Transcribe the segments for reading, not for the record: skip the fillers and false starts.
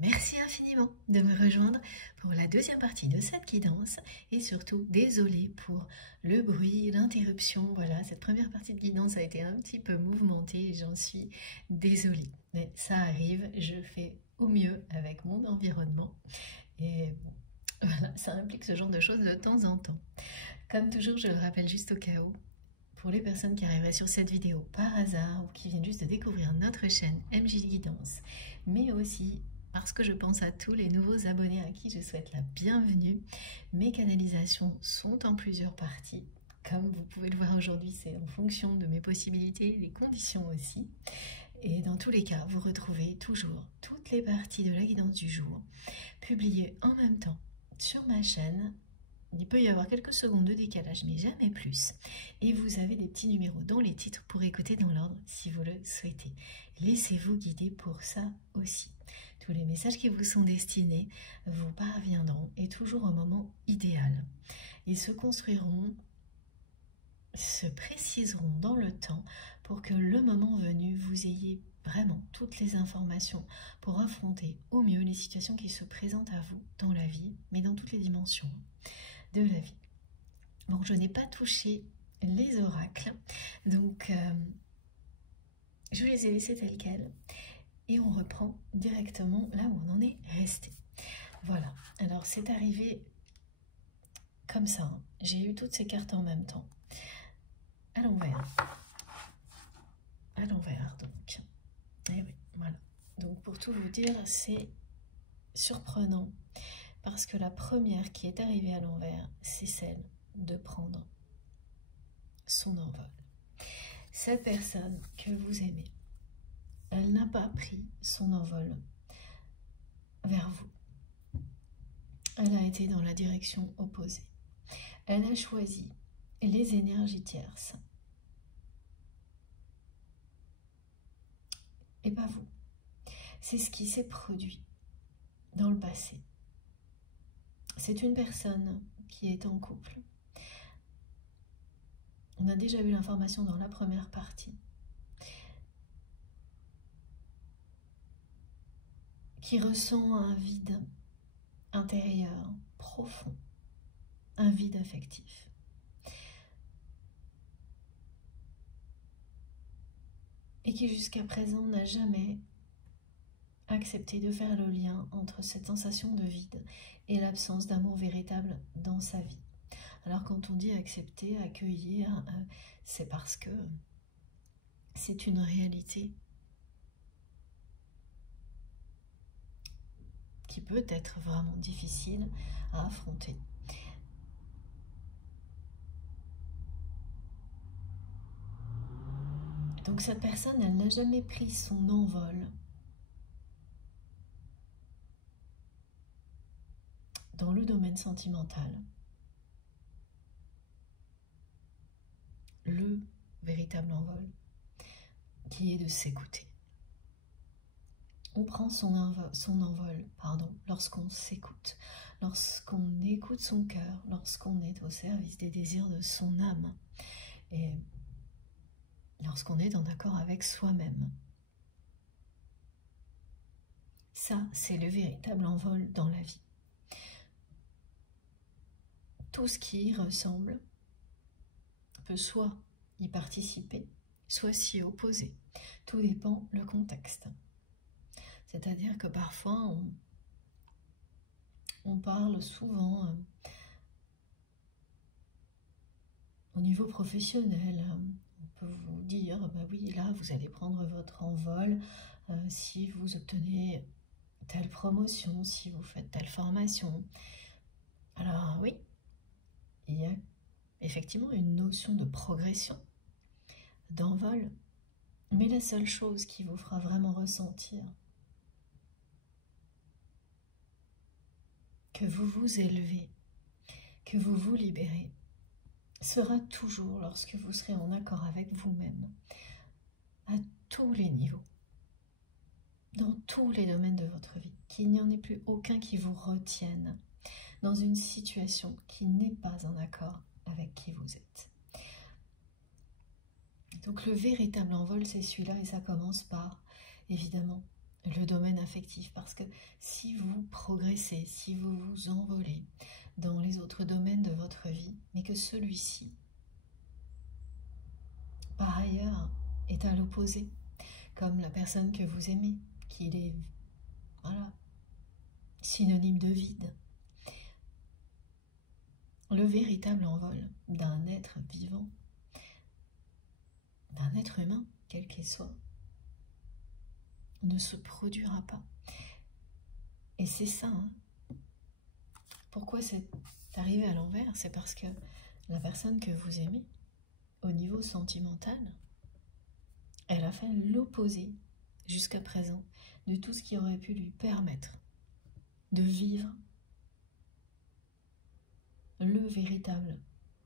Merci infiniment de me rejoindre pour la deuxième partie de cette guidance et surtout désolée pour le bruit, l'interruption. Voilà, cette première partie de guidance a été un petit peu mouvementée et j'en suis désolée. Mais ça arrive, je fais au mieux avec mon environnement et voilà, ça implique ce genre de choses de temps en temps. Comme toujours, je le rappelle juste au cas où, pour les personnes qui arriveraient sur cette vidéo par hasard ou qui viennent juste de découvrir notre chaîne MJ Guidance, mais aussi parce que je pense à tous les nouveaux abonnés à qui je souhaite la bienvenue. Mes canalisations sont en plusieurs parties. Comme vous pouvez le voir aujourd'hui, c'est en fonction de mes possibilités, des conditions aussi. Et dans tous les cas, vous retrouvez toujours toutes les parties de la guidance du jour publiées en même temps sur ma chaîne. Il peut y avoir quelques secondes de décalage, mais jamais plus. Et vous avez des petits numéros dans les titres pour écouter dans l'ordre si vous le souhaitez. Laissez-vous guider pour ça aussi. Tous les messages qui vous sont destinés vous parviendront et toujours au moment idéal. Ils se construiront, se préciseront dans le temps pour que le moment venu, vous ayez vraiment toutes les informations pour affronter au mieux les situations qui se présentent à vous dans la vie, mais dans toutes les dimensions de la vie. Bon, je n'ai pas touché les oracles, donc je les ai laissés tels quels et on reprend directement là où on en est resté. Voilà, alors c'est arrivé comme ça, hein. J'ai eu toutes ces cartes en même temps, à l'envers, donc, et oui, voilà. Donc pour tout vous dire, c'est surprenant parce que la première qui est arrivée à l'envers, c'est celle de prendre son envol. Cette personne que vous aimez, elle n'a pas pris son envol vers vous. Elle a été dans la direction opposée. Elle a choisi les énergies tierces. Et pas vous. C'est ce qui s'est produit dans le passé. C'est une personne qui est en couple. On a déjà eu l'information dans la première partie. Qui ressent un vide intérieur profond, un vide affectif. Et qui jusqu'à présent n'a jamais accepté de faire le lien entre cette sensation de vide et l'absence d'amour véritable dans sa vie. Alors quand on dit accepter, accueillir, c'est parce que c'est une réalité qui peut être vraiment difficile à affronter. Donc cette personne, elle n'a jamais pris son envol dans le domaine sentimental. Le véritable envol, qui est de s'écouter. On prend son envol, lorsqu'on s'écoute, lorsqu'on écoute son cœur, lorsqu'on est au service des désirs de son âme et lorsqu'on est en accord avec soi-même. Ça, c'est le véritable envol dans la vie. Tout ce qui y ressemble peut soit y participer, soit s'y opposer. Tout dépend le contexte. C'est-à-dire que parfois, on parle souvent au niveau professionnel. On peut vous dire, bah oui, là, vous allez prendre votre envol si vous obtenez telle promotion, si vous faites telle formation. Alors oui, il y a effectivement une notion de progression, d'envol, mais la seule chose qui vous fera vraiment ressentir que vous vous élevez, que vous vous libérez, sera toujours lorsque vous serez en accord avec vous-même, à tous les niveaux, dans tous les domaines de votre vie, qu'il n'y en ait plus aucun qui vous retienne dans une situation qui n'est pas en accord avec qui vous êtes. Donc le véritable envol, c'est celui-là, et ça commence par, évidemment, le domaine affectif, parce que si vous progressez, si vous vous envolez dans les autres domaines de votre vie, mais que celui-ci, par ailleurs, est à l'opposé, comme la personne que vous aimez, qu'il est, voilà, synonyme de vide, le véritable envol d'un être vivant, d'un être humain, quel qu'il soit, ne se produira pas. Et c'est ça, hein. Pourquoi c'est arrivé à l'envers? C'est parce que la personne que vous aimez, au niveau sentimental, elle a fait l'opposé jusqu'à présent de tout ce qui aurait pu lui permettre de vivre le véritable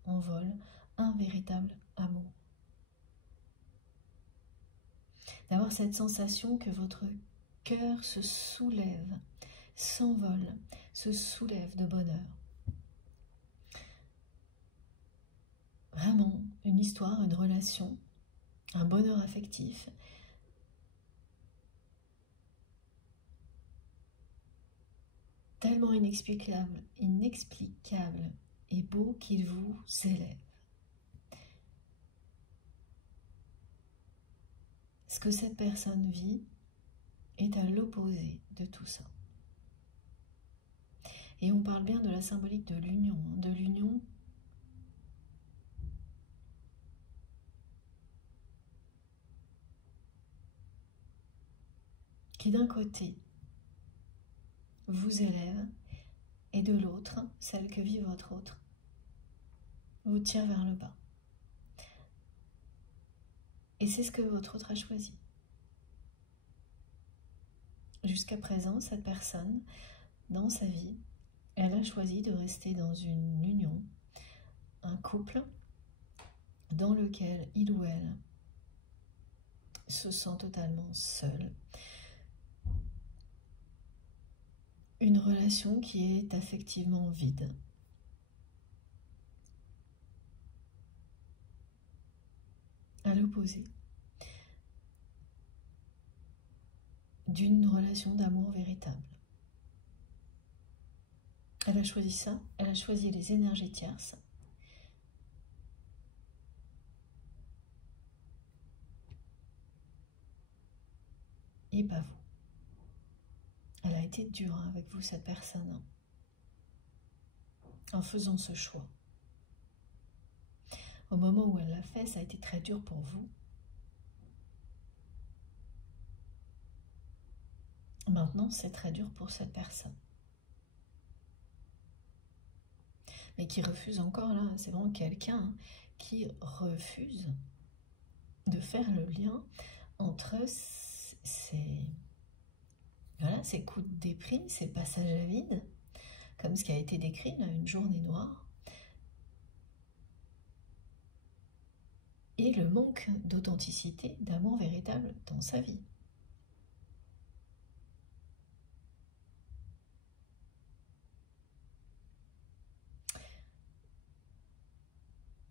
envol, un véritable amour. D'avoir cette sensation que votre cœur se soulève, s'envole, se soulève de bonheur. Vraiment, une histoire, une relation, un bonheur affectif tellement inexplicable et beau qu'il vous élève. Ce que cette personne vit est à l'opposé de tout ça. Et on parle bien de la symbolique de l'union qui d'un côté vous élève et de l'autre, celle que vit votre autre, vous tire vers le bas. Et c'est ce que votre autre a choisi. Jusqu'à présent, cette personne, dans sa vie, elle a choisi de rester dans une union, un couple, dans lequel il ou elle se sent totalement seul. Une relation qui est affectivement vide. À l'opposé d'une relation d'amour véritable. Elle a choisi ça, elle a choisi les énergies tierces. Et pas vous. Elle a été dure avec vous, cette personne, en faisant ce choix. Au moment où elle l'a fait, ça a été très dur pour vous. Maintenant, c'est très dur pour cette personne. Mais qui refuse encore, là, c'est vraiment quelqu'un qui refuse de faire le lien entre ces coups de déprime, ces passages à vide, comme ce qui a été décrit, là, une journée noire, et le manque d'authenticité, d'amour véritable dans sa vie.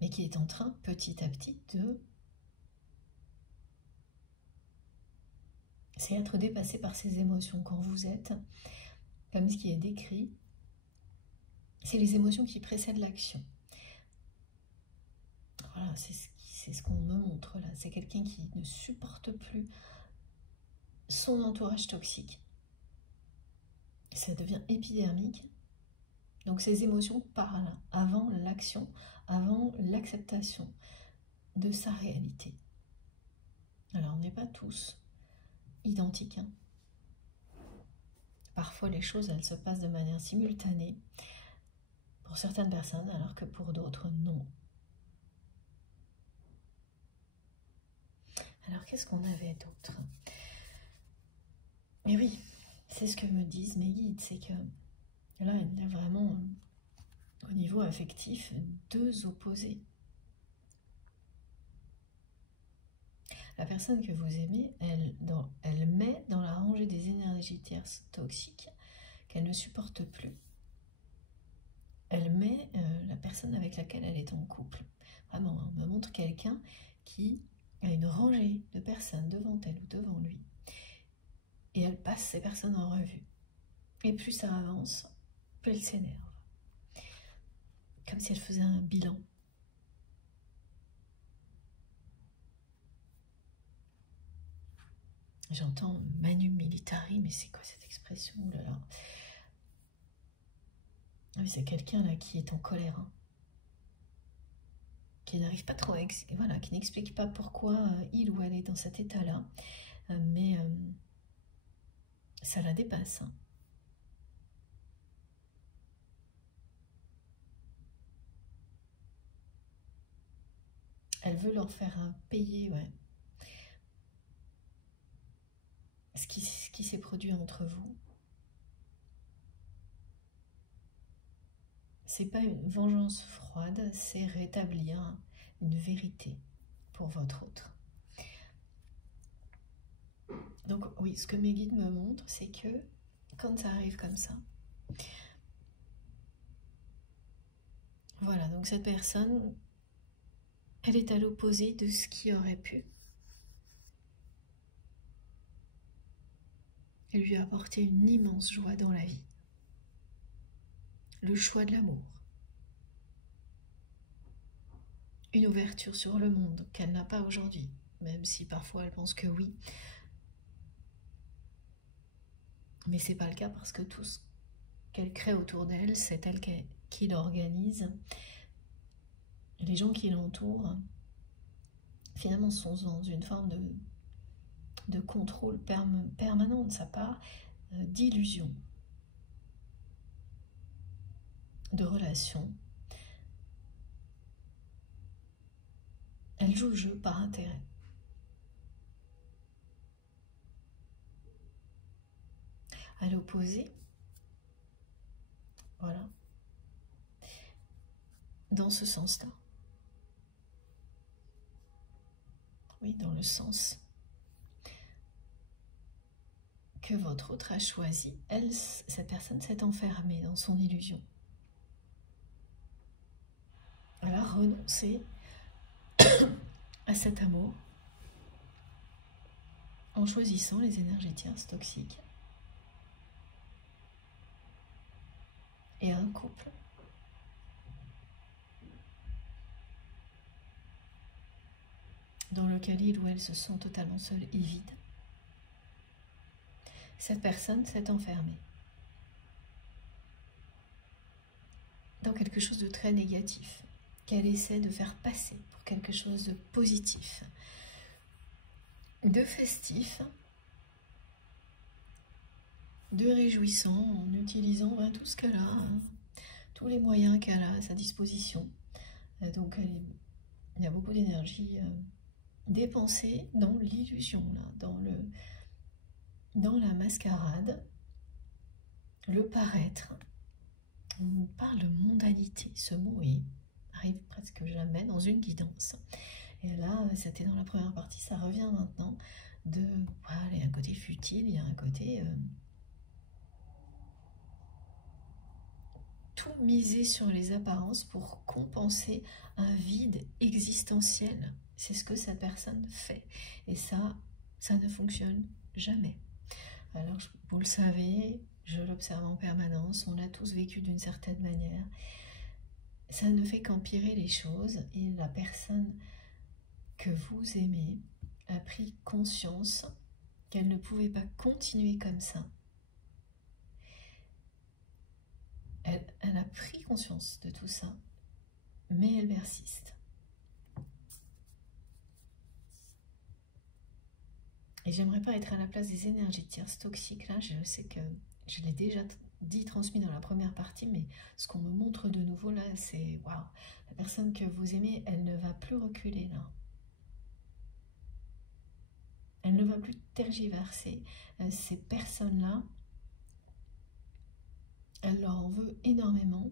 Mais qui est en train, petit à petit, de être dépassé par ses émotions. Quand vous êtes, comme ce qui est décrit, c'est les émotions qui précèdent l'action. Voilà, c'est ce qu'on me montre là. C'est quelqu'un qui ne supporte plus son entourage toxique. Ça devient épidermique. Donc ces émotions parlent avant l'action, avant l'acceptation de sa réalité. Alors on n'est pas tous identiques, hein. Parfois les choses, elles se passent de manière simultanée pour certaines personnes, alors que pour d'autres, non. Alors qu'est-ce qu'on avait d'autre? Et oui, c'est ce que me disent mes guides, c'est que là, il y a vraiment, au niveau affectif, deux opposés. La personne que vous aimez, elle met dans la rangée des énergies tierces toxiques qu'elle ne supporte plus. Elle met la personne avec laquelle elle est en couple. Vraiment, on me montre quelqu'un qui a une rangée de personnes devant elle ou devant lui et elle passe ces personnes en revue. Et plus ça avance, plus elle s'énerve. Comme si elle faisait un bilan. J'entends Manu Militari, mais c'est quoi cette expression? Oh là là. Ah oui, c'est quelqu'un là qui est en colère, hein, qui n'arrive pas trop à voilà, qui n'explique pas pourquoi il ou elle est dans cet état-là, mais ça la dépasse. Hein. Elle veut leur faire payer, ouais, ce qui s'est produit entre vous. C'est pas une vengeance froide, c'est rétablir une vérité pour votre autre. Donc oui, ce que mes guides me montrent, c'est que quand ça arrive comme ça, voilà, donc cette personne, elle est à l'opposé de ce qui aurait pu lui apporter une immense joie dans la vie. Le choix de l'amour. Une ouverture sur le monde qu'elle n'a pas aujourd'hui, même si parfois elle pense que oui. Mais c'est pas le cas parce que tout ce qu'elle crée autour d'elle, c'est elle qui l'organise. Les gens qui l'entourent, finalement, sont dans une forme de contrôle permanent de sa part, d'illusion, de relation. Elle joue le jeu par intérêt. À l'opposé, voilà, dans ce sens-là. Oui, dans le sens que votre autre a choisi. Elle, cette personne s'est enfermée dans son illusion. Elle a renoncé à cet amour en choisissant les énergies tierces toxiques et un couple dans lequel il ou elle se sent totalement seul et vide. Cette personne s'est enfermée dans quelque chose de très négatif qu'elle essaie de faire passer pour quelque chose de positif, de festif, de réjouissant, en utilisant tout ce qu'elle a, hein, tous les moyens qu'elle a à sa disposition. Donc il y a beaucoup d'énergie dépensée dans l'illusion, dans la mascarade, le paraître. On parle de mondanité, ce mot arrive presque jamais dans une guidance. Et là, c'était dans la première partie, ça revient maintenant voilà, il y a un côté futile, il y a un côté tout miser sur les apparences pour compenser un vide existentiel. C'est ce que cette personne fait. Et ça ne fonctionne jamais. Alors, vous le savez, je l'observe en permanence, on l'a tous vécu d'une certaine manière. Ça ne fait qu'empirer les choses et la personne que vous aimez a pris conscience qu'elle ne pouvait pas continuer comme ça. Elle a pris conscience de tout ça, mais elle persiste. Et j'aimerais pas être à la place des énergies tierces toxiques. Là, je sais que je l'ai déjà dit, transmis dans la première partie, mais ce qu'on me montre de nouveau là, c'est waouh, la personne que vous aimez, elle ne va plus reculer là. Elle ne va plus tergiverser. Ces personnes-là, elle leur en veut énormément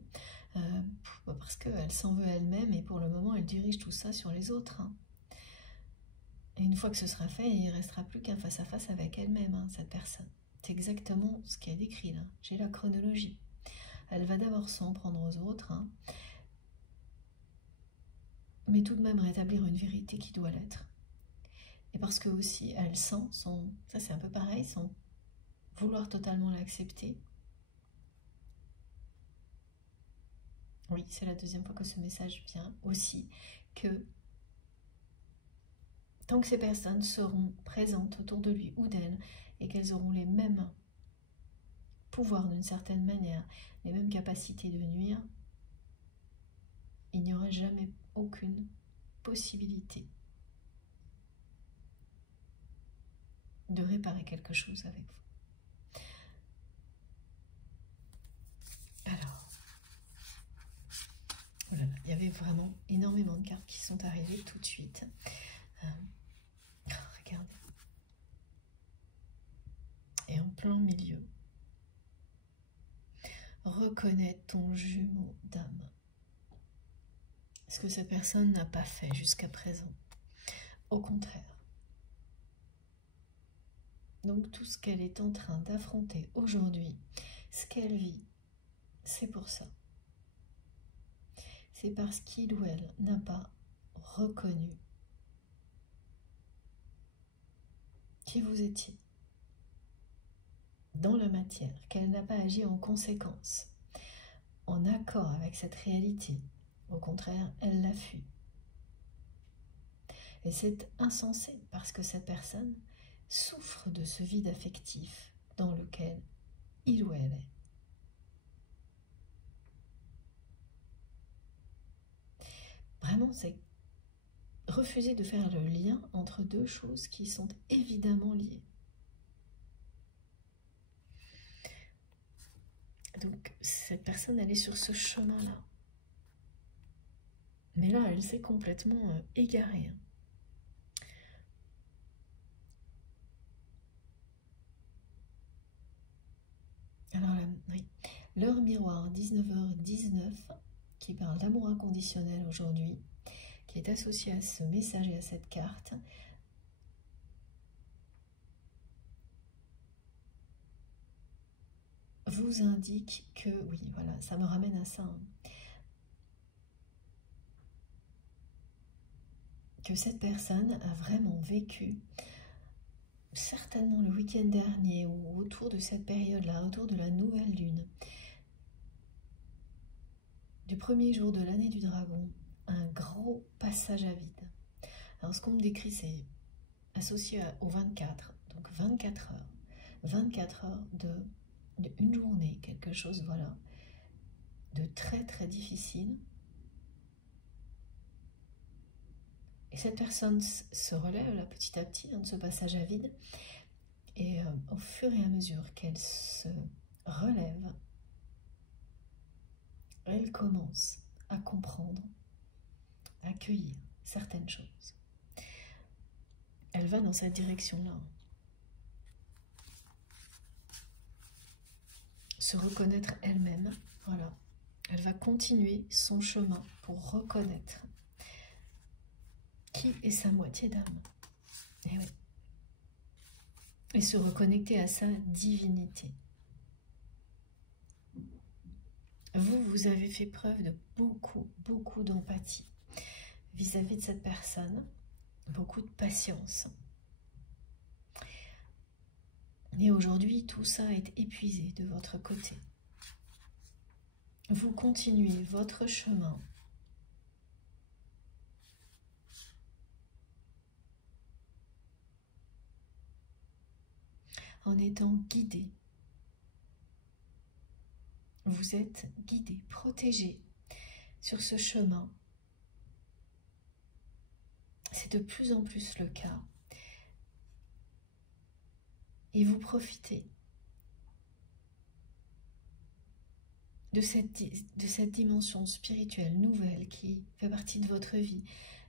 parce qu'elle s'en veut elle-même et pour le moment, elle dirige tout ça sur les autres. Hein. Et une fois que ce sera fait, il ne restera plus qu'un face-à-face avec elle-même, hein, cette personne. C'est exactement ce qu'elle décrit là. J'ai la chronologie. Elle va d'abord s'en prendre aux autres, hein, mais tout de même rétablir une vérité qui doit l'être. Et parce que aussi, elle sent ça c'est un peu pareil, son vouloir totalement l'accepter. Oui, c'est la deuxième fois que ce message vient aussi, que tant que ces personnes seront présentes autour de lui ou d'elle et qu'elles auront les mêmes pouvoirs d'une certaine manière, les mêmes capacités de nuire, il n'y aura jamais aucune possibilité de réparer quelque chose avec vous. Alors, oh là là, il y avait vraiment énormément de cartes qui sont arrivées tout de suite. Regardez. Et en plein milieu, reconnaître ton jumeau d'âme. Ce que cette personne n'a pas fait jusqu'à présent. Au contraire. Donc tout ce qu'elle est en train d'affronter aujourd'hui, ce qu'elle vit, c'est pour ça. C'est parce qu'il ou elle n'a pas reconnu qui vous étiez dans la matière, qu'elle n'a pas agi en conséquence, en accord avec cette réalité. Au contraire, elle l'a fui. Et c'est insensé parce que cette personne souffre de ce vide affectif dans lequel il ou elle est. Vraiment, c'est refuser de faire le lien entre deux choses qui sont évidemment liées. Donc, cette personne, elle est sur ce chemin-là. Mais là, elle s'est complètement égarée. Alors, oui. L'heure miroir, 19h19, qui parle d'amour inconditionnel aujourd'hui, qui est associé à ce message et à cette carte, vous indique que, oui, voilà, ça me ramène à ça, hein, que cette personne a vraiment vécu, certainement le week-end dernier ou autour de cette période-là, autour de la nouvelle lune, du premier jour de l'année du dragon, un gros passage à vide. Alors ce qu'on me décrit, c'est associé au 24, donc 24 heures. 24 heures d'une journée, quelque chose, voilà, de très très difficile. Et cette personne se relève là, petit à petit de ce passage à vide. Et au fur et à mesure qu'elle se relève, elle commence à comprendre, à accueillir certaines choses. Elle va dans cette direction-là. Se reconnaître elle-même, voilà. Elle va continuer son chemin pour reconnaître qui est sa moitié d'âme. Et oui. Et se reconnecter à sa divinité. Vous avez fait preuve de beaucoup d'empathie vis-à-vis de cette personne, beaucoup de patience. Et aujourd'hui, tout ça est épuisé de votre côté. Vous continuez votre chemin en étant guidé. Vous êtes guidé, protégé sur ce chemin. C'est de plus en plus le cas. Et vous profitez de cette dimension spirituelle nouvelle qui fait partie de votre vie,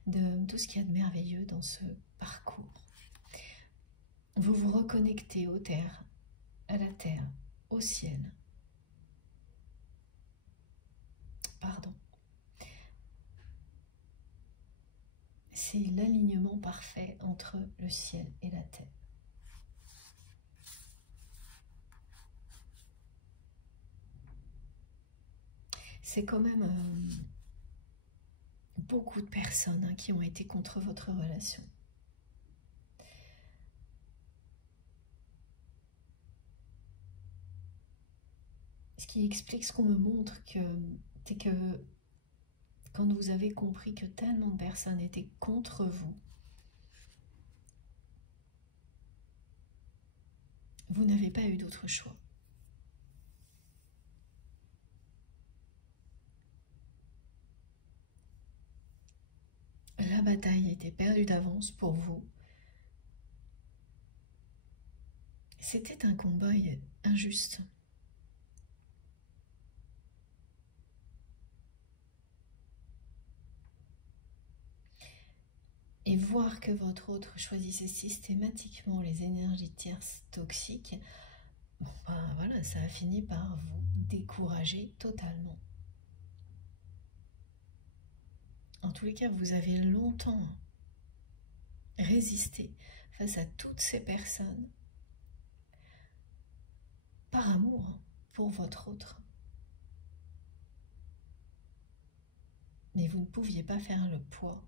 de tout ce qu'il y a de merveilleux dans ce parcours. Vous vous reconnectez aux terres, à la terre, au ciel. Pardon. C'est l'alignement parfait entre le ciel et la terre. C'est quand même beaucoup de personnes qui ont été contre votre relation. ce qui explique, ce qu'on me montre, c'est que quand vous avez compris que tellement de personnes étaient contre vous, vous n'avez pas eu d'autre choix. La bataille était perdue d'avance pour vous. C'était un combat injuste. Et voir que votre autre choisissait systématiquement les énergies tierces toxiques, bon ben voilà, ça a fini par vous décourager totalement. En tous les cas, vous avez longtemps résisté face à toutes ces personnes par amour pour votre autre. Mais vous ne pouviez pas faire le poids.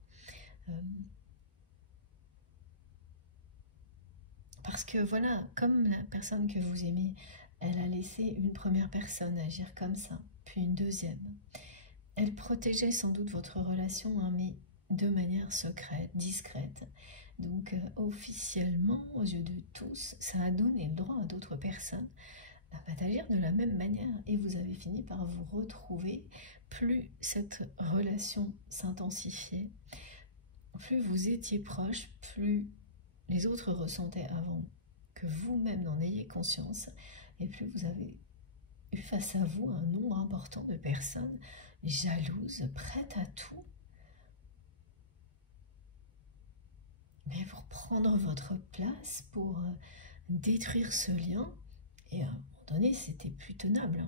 Parce que voilà, comme la personne que vous aimez, elle a laissé une première personne agir comme ça, puis une deuxième. Elle protégeait sans doute votre relation, hein, mais de manière secrète, discrète. Donc officiellement, aux yeux de tous, ça a donné le droit à d'autres personnes d'agir de la même manière. Et vous avez fini par vous retrouver. Plus cette relation s'intensifiait, plus vous étiez proche, plus les autres ressentaient avant que vous-même n'en ayez conscience, et plus vous avez eu face à vous un nombre important de personnes jalouses, prêtes à tout, mais pour prendre votre place, pour détruire ce lien, et à un moment donné, c'était plus tenable.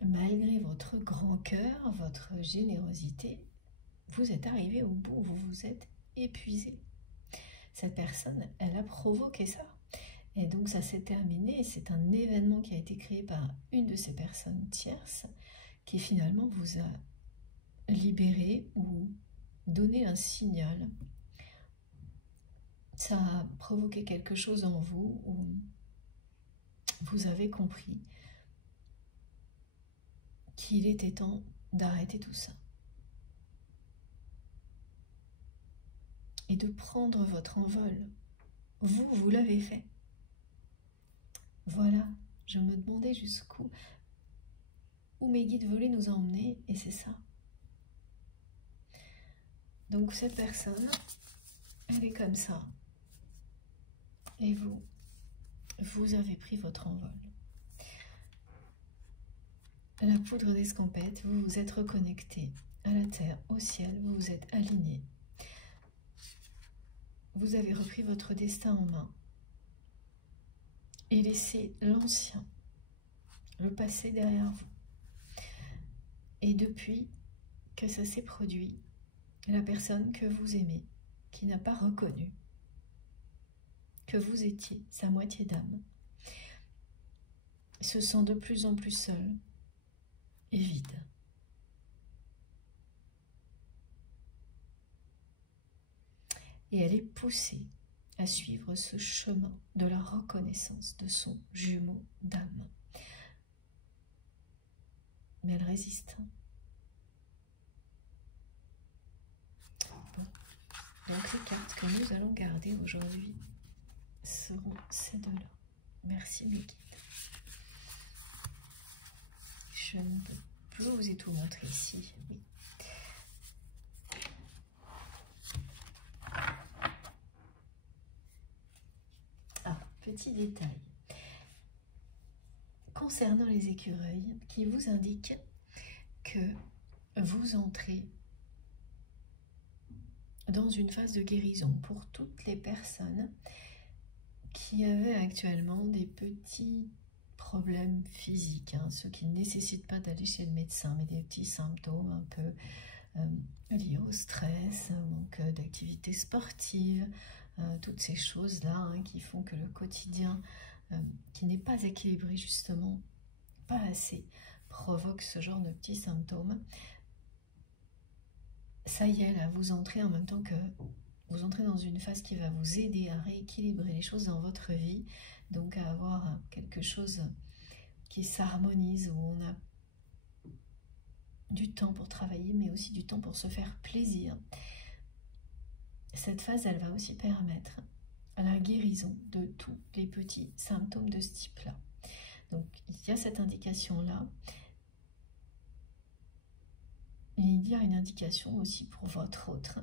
Malgré votre grand cœur, votre générosité, vous êtes arrivé au bout, vous vous êtes épuisé. Cette personne, elle a provoqué ça. Et donc ça s'est terminé, c'est un événement qui a été créé par une de ces personnes tierces qui finalement vous a libéré ou donné un signal. Ça a provoqué quelque chose en vous où vous avez compris qu'il était temps d'arrêter tout ça. Et de prendre votre envol. Vous l'avez fait. Voilà, je me demandais jusqu'où où mes guides voulaient nous emmener, et c'est ça. Donc cette personne, elle est comme ça. Et vous avez pris votre envol. La poudre d'escampette, vous vous êtes reconnecté à la terre, au ciel, vous vous êtes aligné. Vous avez repris votre destin en main et laissé l'ancien, le passé derrière vous. Et depuis que ça s'est produit, la personne que vous aimez, qui n'a pas reconnu que vous étiez sa moitié d'âme, se sent de plus en plus seule et vide. Et elle est poussée à suivre ce chemin de la reconnaissance de son jumeau d'âme. Mais elle résiste. Bon. Donc les cartes que nous allons garder aujourd'hui seront ces deux-là. Merci mes guides. Je ne peux plus vous y tout montrer ici. Oui. Petit détail concernant les écureuils qui vous indique que vous entrez dans une phase de guérison pour toutes les personnes qui avaient actuellement des petits problèmes physiques, hein, ceux qui ne nécessitent pas d'aller chez le médecin, mais des petits symptômes un peu liés au stress, manque d'activité sportive, toutes ces choses-là, hein, qui font que le quotidien, qui n'est pas équilibré justement, pas assez, provoque ce genre de petits symptômes. Ça y est, là, vous entrez en même temps que vous entrez dans une phase qui va vous aider à rééquilibrer les choses dans votre vie. donc à avoir quelque chose qui s'harmonise, où on a du temps pour travailler, mais aussi du temps pour se faire plaisir. Cette phase, elle va aussi permettre la guérison de tous les petits symptômes de ce type-là. Donc, il y a cette indication-là. Il y a une indication aussi pour votre autre,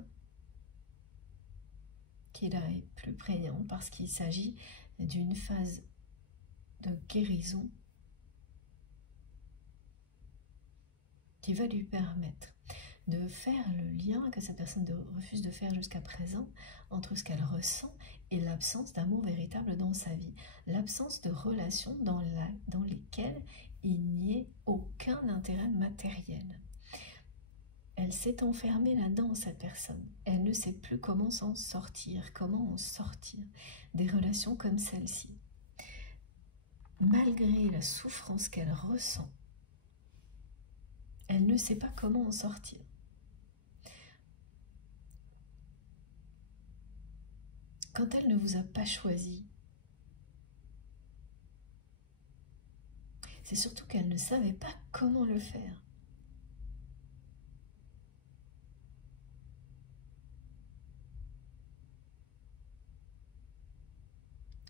qui là est plus prégnante parce qu'il s'agit d'une phase de guérison qui va lui permettre de faire le lien que cette personne refuse de faire jusqu'à présent entre ce qu'elle ressent et l'absence d'amour véritable dans sa vie, l'absence de relations dans lesquelles il n'y ait aucun intérêt matériel. Elle s'est enfermée là-dedans, cette personne. Elle ne sait plus comment s'en sortir, comment en sortir des relations comme celle-ci. Malgré la souffrance qu'elle ressent, elle ne sait pas comment en sortir. Quand elle ne vous a pas choisi, c'est surtout qu'elle ne savait pas comment le faire.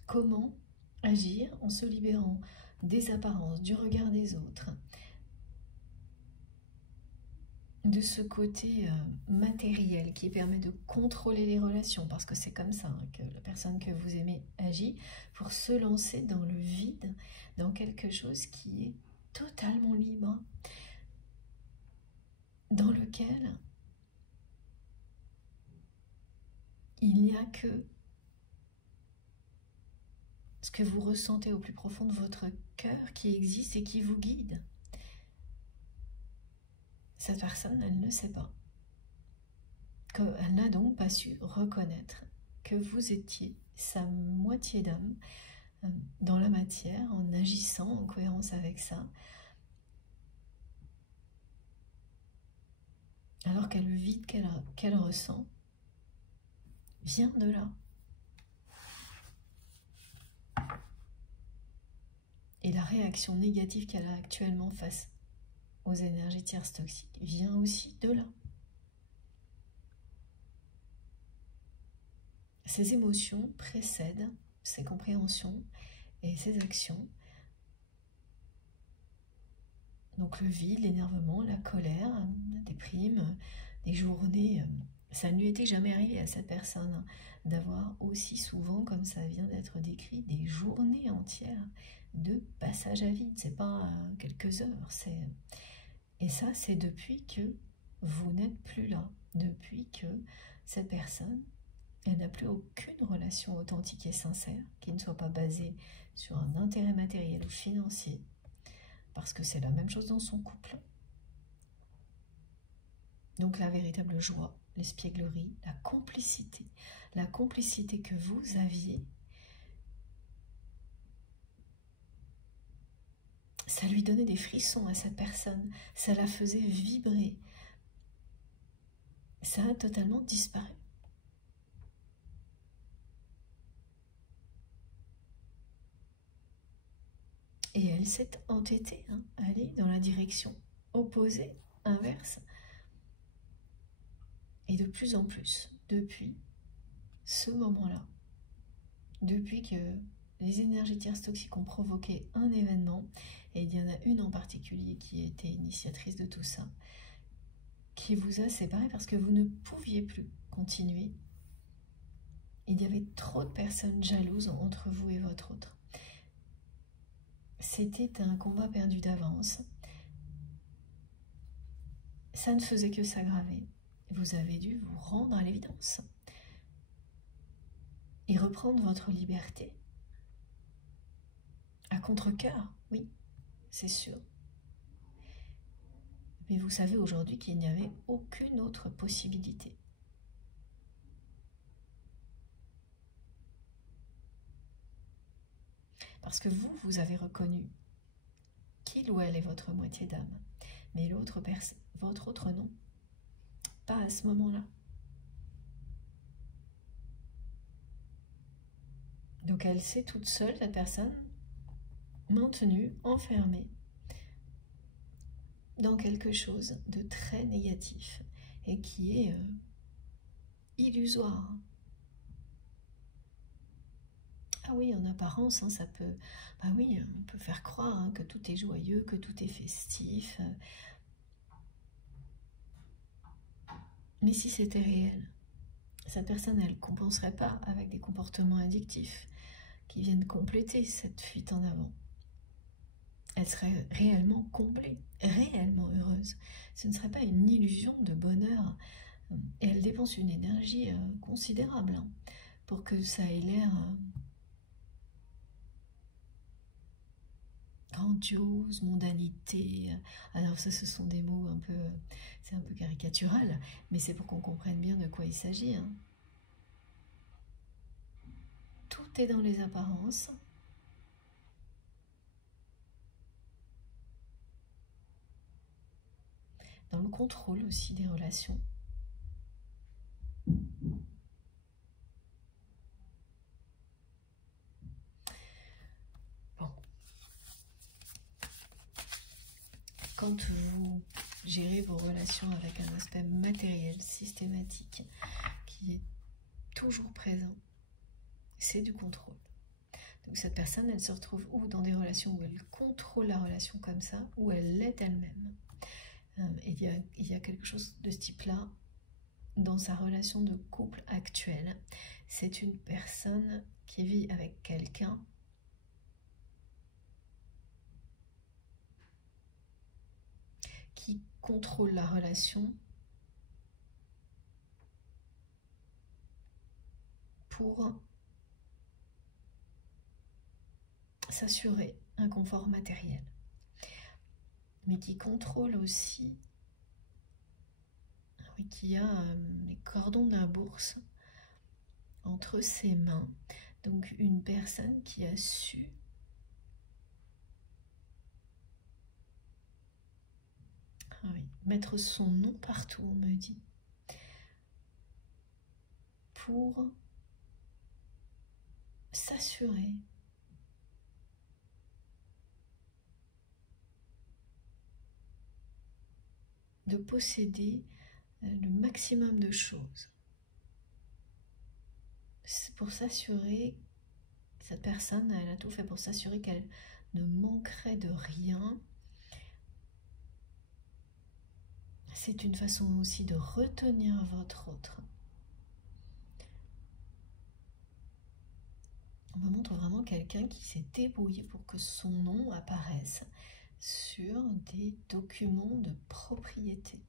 Comment agir en se libérant des apparences, du regard des autres, de ce côté matériel qui permet de contrôler les relations, parce que c'est comme ça que la personne que vous aimez agit, pour se lancer dans le vide, dans quelque chose qui est totalement libre, dans lequel il n'y a que ce que vous ressentez au plus profond de votre cœur qui existe et qui vous guide. Cette personne, elle ne sait pas. Elle n'a donc pas su reconnaître que vous étiez sa moitié d'âme dans la matière, en agissant en cohérence avec ça, alors que le vide qu'elle ressent vient de là. Et la réaction négative qu'elle a actuellement face aux énergies tierces toxiques vient aussi de là. Ces émotions précèdent ces compréhensions et ces actions. Donc le vide, l'énervement, la colère, la déprime, des journées, ça ne lui était jamais arrivé à cette personne d'avoir aussi souvent, comme ça vient d'être décrit, des journées entières de passage à vide. C'est pas quelques heures, et ça c'est depuis que vous n'êtes plus là, depuis que cette personne, elle n'a plus aucune relation authentique et sincère qui ne soit pas basée sur un intérêt matériel ou financier, parce que c'est la même chose dans son couple. Donc la véritable joie, l'espièglerie, la complicité que vous aviez, ça lui donnait des frissons à cette personne, ça la faisait vibrer. Ça a totalement disparu. Et elle s'est entêtée, aller dans la direction opposée, inverse. Et de plus en plus, depuis ce moment-là, depuis que les énergies tierces toxiques ont provoqué un événement, et il y en a une en particulier qui était initiatrice de tout ça, qui vous a séparé parce que vous ne pouviez plus continuer. Il y avait trop de personnes jalouses entre vous et votre autre. C'était un combat perdu d'avance. Ça ne faisait que s'aggraver. Vous avez dû vous rendre à l'évidence et reprendre votre liberté. À contre-cœur, oui, c'est sûr. Mais vous savez aujourd'hui qu'il n'y avait aucune autre possibilité. Parce que vous avez reconnu qu'il ou elle est votre moitié d'âme, mais l'autre personne, votre autre non, pas à ce moment-là. Donc elle s'est toute seule, cette personne, maintenue, enfermée dans quelque chose de très négatif et qui est illusoire. Ah oui, en apparence, hein, ça peut... Bah oui, on peut faire croire hein, que tout est joyeux, que tout est festif. Mais si c'était réel, cette personne, elle ne compenserait pas avec des comportements addictifs qui viennent compléter cette fuite en avant. Elle serait réellement comblée, réellement heureuse. Ce ne serait pas une illusion de bonheur. Et elle dépense une énergie considérable hein, pour que ça ait l'air grandiose, mondanité. Alors ça, ce sont des mots un peu, c'est un peu caricatural, mais c'est pour qu'on comprenne bien de quoi il s'agit. Hein. Tout est dans les apparences. Dans le contrôle aussi des relations. Bon. Quand vous gérez vos relations avec un aspect matériel systématique qui est toujours présent, c'est du contrôle. Donc cette personne, elle se retrouve ou dans des relations où elle contrôle la relation comme ça, ou elle l'est elle-même. Il y a quelque chose de ce type-là dans sa relation de couple actuelle. C'est une personne qui vit avec quelqu'un qui contrôle la relation pour s'assurer un confort matériel, mais qui contrôle aussi, oui, qui a les cordons de la bourse entre ses mains. Donc une personne qui a su mettre son nom partout, on me dit, pour s'assurer de posséder le maximum de choses. C'est pour s'assurer, cette personne, elle a tout fait pour s'assurer qu'elle ne manquerait de rien. C'est une façon aussi de retenir votre autre. On me montre vraiment quelqu'un qui s'est débrouillé pour que son nom apparaisse sur des documents de propriété.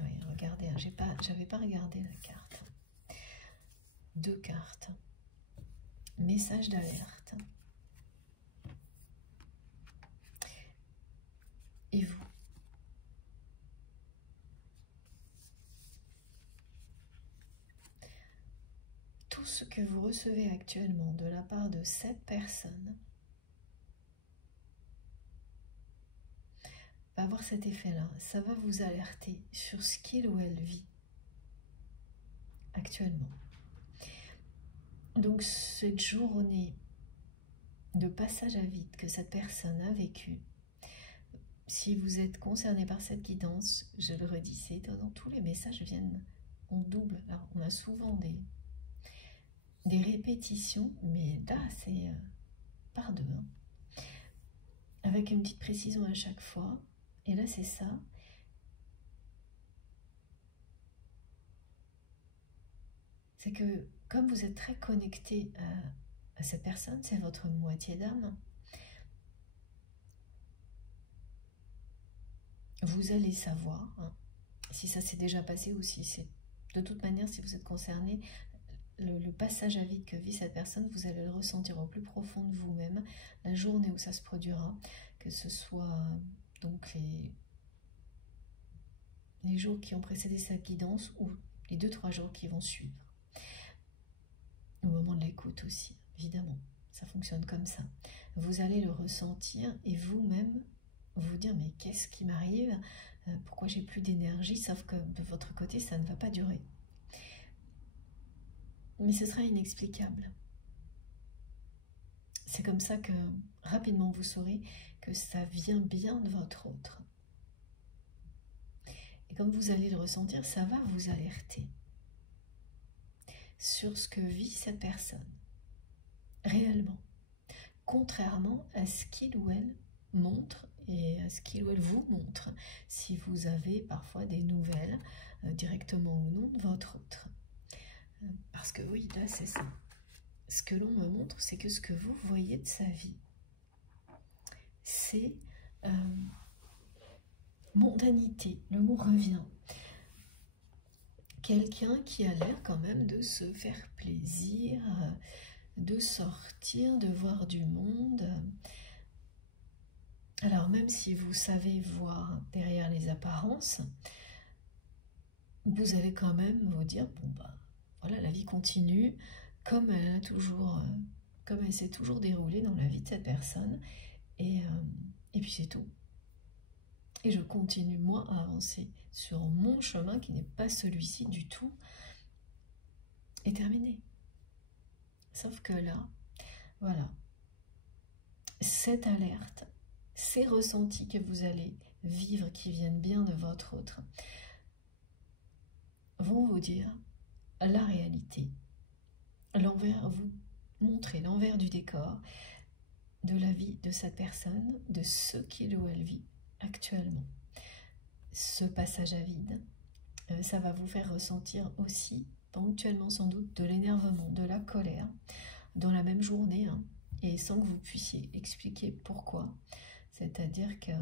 Oui, regardez, j'avais pas regardé la carte. 2 cartes. Message d'alerte. Et vous? Tout ce que vous recevez actuellement de la part de cette personne va avoir cet effet-là. Ça va vous alerter sur ce qu'il ou elle vit actuellement. Donc cette journée de passage à vide que cette personne a vécue, si vous êtes concerné par cette guidance, je le redis, c'est étonnant, tous les messages viennent en double. Alors on a souvent des répétitions, mais là c'est par deux, hein, avec une petite précision à chaque fois. Et là c'est ça. C'est que comme vous êtes très connecté à cette personne, c'est votre moitié d'âme, vous allez savoir hein, si ça s'est déjà passé ou si c'est... De toute manière, si vous êtes concerné, le passage à vide que vit cette personne, vous allez le ressentir au plus profond de vous-même, la journée où ça se produira, que ce soit donc les jours qui ont précédé sa guidance ou les 2-3 jours qui vont suivre. Au moment de l'écoute aussi, évidemment, ça fonctionne comme ça. Vous allez le ressentir et vous-même, vous dire mais qu'est-ce qui m'arrive, pourquoi j'ai plus d'énergie, sauf que de votre côté ça ne va pas durer. Mais ce sera inexplicable. C'est comme ça que rapidement vous saurez que ça vient bien de votre autre. Et comme vous allez le ressentir, ça va vous alerter sur ce que vit cette personne réellement, contrairement à ce qu'il ou elle montre et à ce qu'il ou elle vous montre, si vous avez parfois des nouvelles, directement ou non, de votre autre. Parce que oui, là c'est ça. Ce que l'on me montre, c'est que ce que vous voyez de sa vie, c'est mondanité, le mot revient. Quelqu'un qui a l'air quand même de se faire plaisir, de sortir, de voir du monde. Alors même si vous savez voir derrière les apparences, vous allez quand même vous dire, bon bah voilà, la vie continue comme elle a toujours, comme elle s'est toujours déroulée dans la vie de cette personne, et puis c'est tout. Et je continue moi à avancer sur mon chemin qui n'est pas celui-ci du tout, et terminé. Sauf que là, voilà, cette alerte, ces ressentis que vous allez vivre qui viennent bien de votre autre, vont vous dire la réalité, l'envers, vous montrer l'envers du décor de la vie de cette personne, de ce qu'il ou elle vit actuellement. Ce passage à vide, ça va vous faire ressentir aussi, ponctuellement sans doute, de l'énervement, de la colère, dans la même journée, hein, et sans que vous puissiez expliquer pourquoi. C'est-à-dire que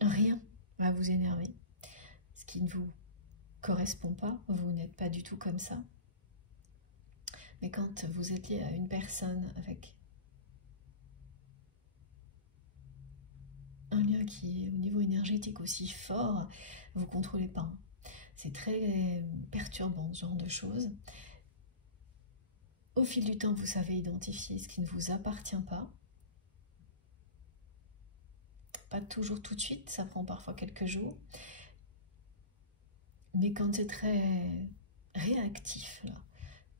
rien va vous énerver, ce qui ne vous correspond pas, vous n'êtes pas du tout comme ça. Mais quand vous êtes lié à une personne avec un lien qui est au niveau énergétique aussi fort, vous ne contrôlez pas. C'est très perturbant ce genre de choses. Au fil du temps, vous savez identifier ce qui ne vous appartient pas. Pas toujours tout de suite, ça prend parfois quelques jours. Mais quand c'est très réactif, là,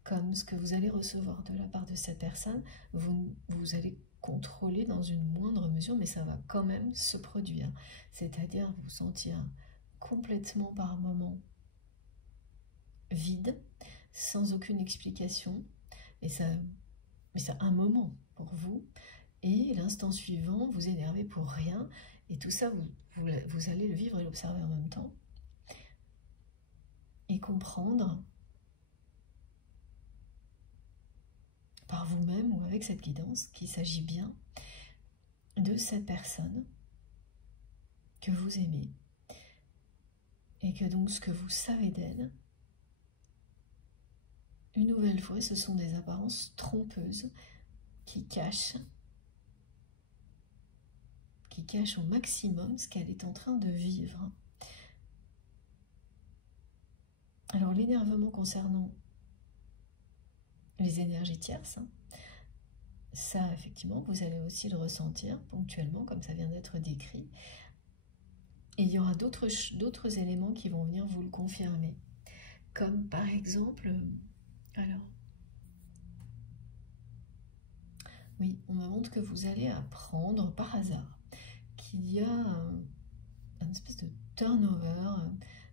comme ce que vous allez recevoir de la part de cette personne, vous allez contrôler dans une moindre mesure, mais ça va quand même se produire. C'est-à-dire vous sentir complètement par moments vide, sans aucune explication, mais ça un moment pour vous, et l'instant suivant, vous énervez pour rien, et tout ça, vous allez le vivre et l'observer en même temps, et comprendre par vous-même ou avec cette guidance qu'il s'agit bien de cette personne que vous aimez, et que donc ce que vous savez d'elle, une nouvelle fois, ce sont des apparences trompeuses qui cachent au maximum ce qu'elle est en train de vivre. Alors l'énervement concernant les énergies tierces, hein, ça effectivement vous allez aussi le ressentir ponctuellement comme ça vient d'être décrit, et il y aura d'autres éléments qui vont venir vous le confirmer, comme par exemple, alors oui, on me montre que vous allez apprendre par hasard qu'il y a une espèce de turnover,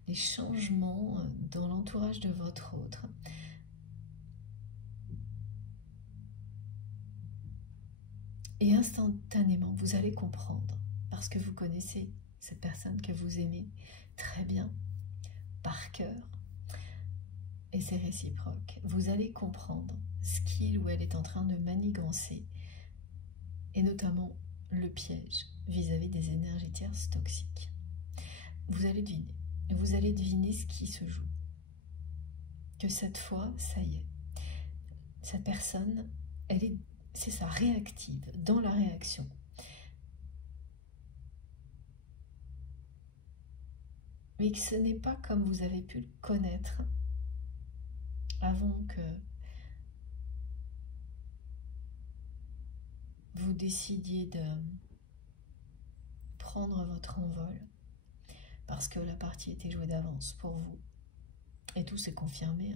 des changements dans l'entourage de votre autre. Et instantanément, vous allez comprendre, parce que vous connaissez cette personne que vous aimez très bien, par cœur, et c'est réciproque. Vous allez comprendre ce qu'il ou elle est en train de manigancer, et notamment le piège vis-à-vis des énergies tierces toxiques. Vous allez deviner ce qui se joue. Que cette fois, ça y est, cette personne, c'est ça, réactive, dans la réaction. Mais que ce n'est pas comme vous avez pu le connaître avant que vous décidiez de prendre votre envol, parce que la partie était jouée d'avance pour vous. Et tout s'est confirmé.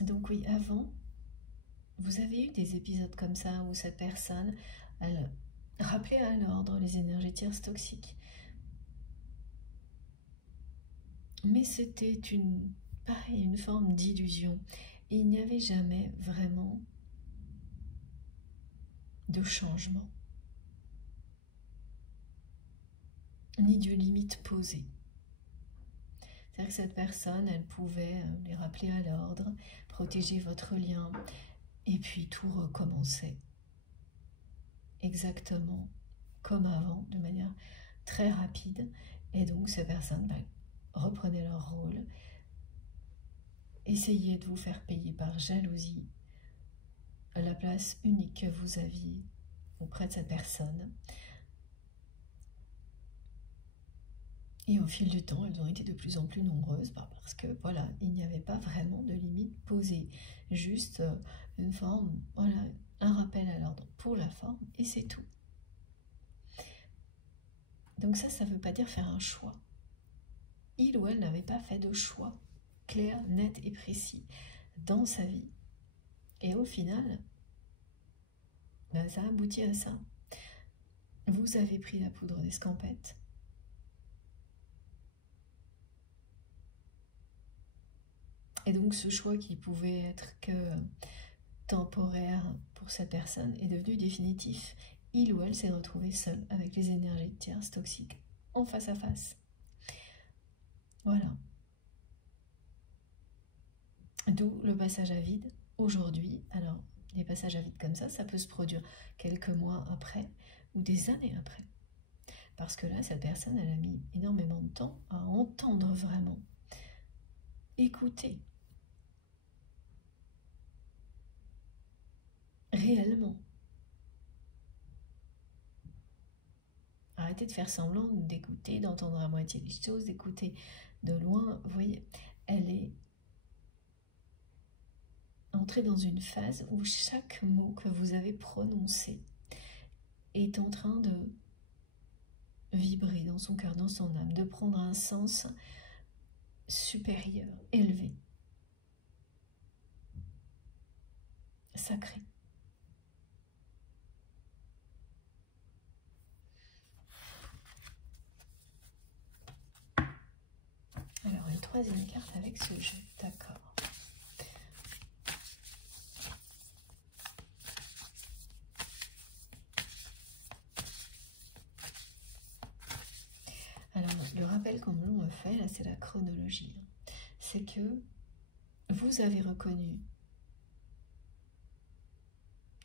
Donc oui, avant, vous avez eu des épisodes comme ça où cette personne, elle rappelait à l'ordre les énergies tierces toxiques. Mais c'était une forme d'illusion. Il n'y avait jamais vraiment de changement, ni de limite posée. C'est-à-dire que cette personne, elle pouvait les rappeler à l'ordre, protéger votre lien, et puis tout recommençait. Exactement comme avant, de manière très rapide. Et donc ces personnes reprenaient leur rôle, essayaient de vous faire payer par jalousie la place unique que vous aviez auprès de cette personne. Et au fil du temps, elles ont été de plus en plus nombreuses parce que voilà, il n'y avait pas vraiment de limite posée. Juste une forme, voilà, un rappel à l'ordre pour la forme et c'est tout. Donc ça ne veut pas dire faire un choix. Il ou elle n'avait pas fait de choix clair, net et précis dans sa vie. Et au final, ça aboutit à ça. Vous avez pris la poudre d'escampette. Et donc ce choix qui pouvait être que temporaire pour cette personne est devenu définitif. Il ou elle s'est retrouvé seul avec les énergies tierces toxiques en face à face. Voilà. D'où le passage à vide aujourd'hui. Alors, des passages à vide comme ça peut se produire quelques mois après ou des années après. Parce que là, cette personne, elle a mis énormément de temps à entendre vraiment, écouter, réellement. Arrêtez de faire semblant d'écouter, d'entendre à moitié les choses, d'écouter de loin. Vous voyez, elle est entrée dans une phase où chaque mot que vous avez prononcé est en train de vibrer dans son cœur, dans son âme, de prendre un sens supérieur, élevé, sacré. Alors, une troisième carte avec ce jeu, d'accord. Alors, le rappel qu'on me fait, là, c'est la chronologie. C'est que vous avez reconnu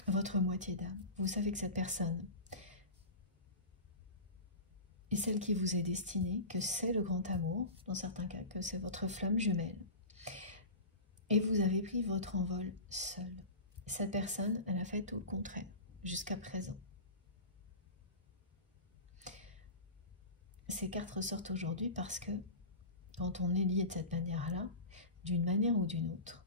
votre moitié d'âme. Vous savez que cette personne est celle qui vous est destinée, que c'est le grand amour, dans certains cas, que c'est votre flamme jumelle. Et vous avez pris votre envol seul. Cette personne, elle a fait tout le contraire, jusqu'à présent. Ces cartes ressortent aujourd'hui parce que quand on est lié de cette manière-là, d'une manière ou d'une autre,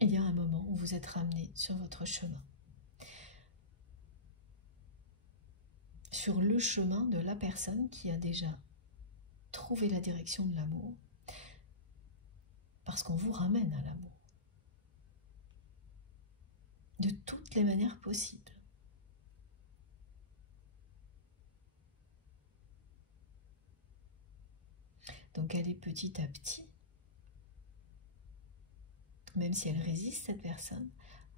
il y a un moment où vous êtes ramené sur votre chemin. Sur le chemin de la personne qui a déjà trouvé la direction de l'amour, parce qu'on vous ramène à l'amour. De toutes les manières possibles. Donc elle est petit à petit, même si elle résiste, cette personne,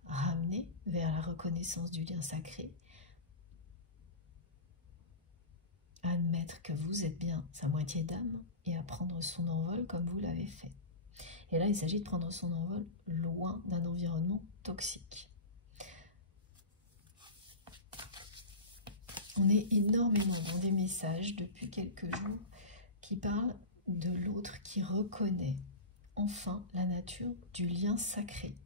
ramenée vers la reconnaissance du lien sacré, à admettre que vous êtes bien sa moitié d'âme et à prendre son envol comme vous l'avez fait. Et là, il s'agit de prendre son envol loin d'un environnement toxique. On est énormément dans des messages depuis quelques jours qui parlent de l'autre qui reconnaît enfin la nature du lien sacré.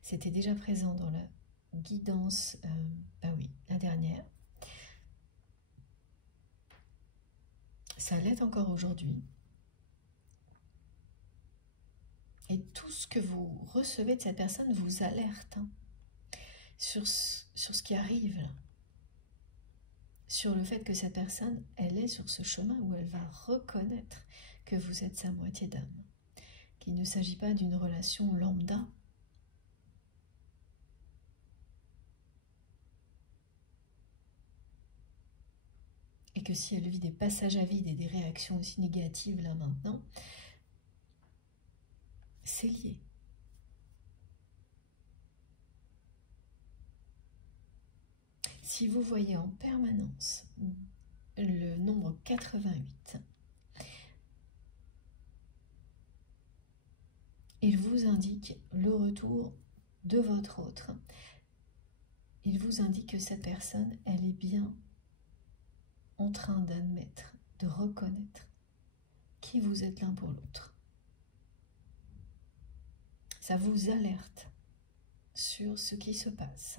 C'était déjà présent dans la guidance, la dernière. Ça l'est encore aujourd'hui. tout ce que vous recevez de cette personne vous alerte hein, sur ce qui arrive là. Sur le fait que cette personne, elle est sur ce chemin où elle va reconnaître que vous êtes sa moitié d'âme. Qu'il ne s'agit pas d'une relation lambda. Et que si elle vit des passages à vide et des réactions aussi négatives là maintenant, c'est lié. Si vous voyez en permanence le nombre 88, il vous indique le retour de votre autre. Il vous indique que cette personne, elle est bien en train d'admettre, de reconnaître qui vous êtes l'un pour l'autre. Ça vous alerte sur ce qui se passe.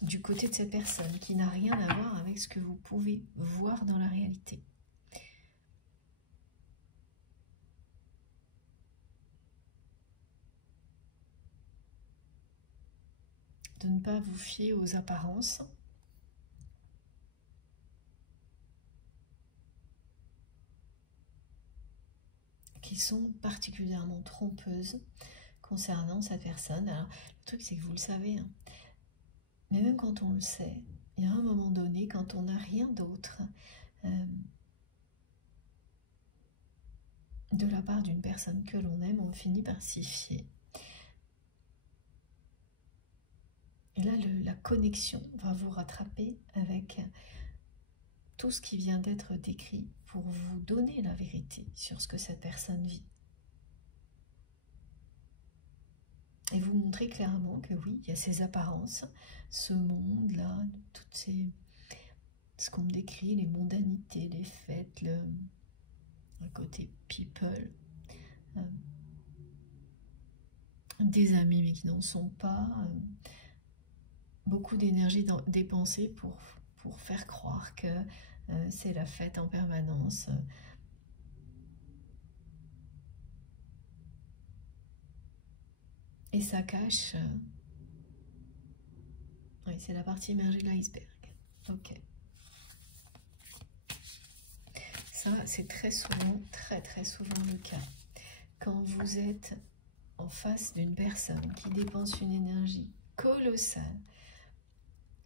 Du côté de cette personne qui n'a rien à voir avec ce que vous pouvez voir dans la réalité. De ne pas vous fier aux apparences. Qui sont particulièrement trompeuses concernant cette personne. Alors, le truc, c'est que vous le savez, hein, mais même quand on le sait, il y a un moment donné, quand on n'a rien d'autre de la part d'une personne que l'on aime, on finit par s'y fier. Et là, la connexion va vous rattraper avec tout ce qui vient d'être décrit pour vous donner la vérité sur ce que cette personne vit. Et vous montrer clairement que oui, il y a ces apparences, ce monde-là, toutes ce qu'on me décrit, les mondanités, les fêtes, le côté people, des amis mais qui n'en sont pas, beaucoup d'énergie dépensée pour faire croire que c'est la fête en permanence. Et ça cache... oui, c'est la partie émergée de l'iceberg. Ok. Ça, c'est très souvent, très souvent le cas. Quand vous êtes en face d'une personne qui dépense une énergie colossale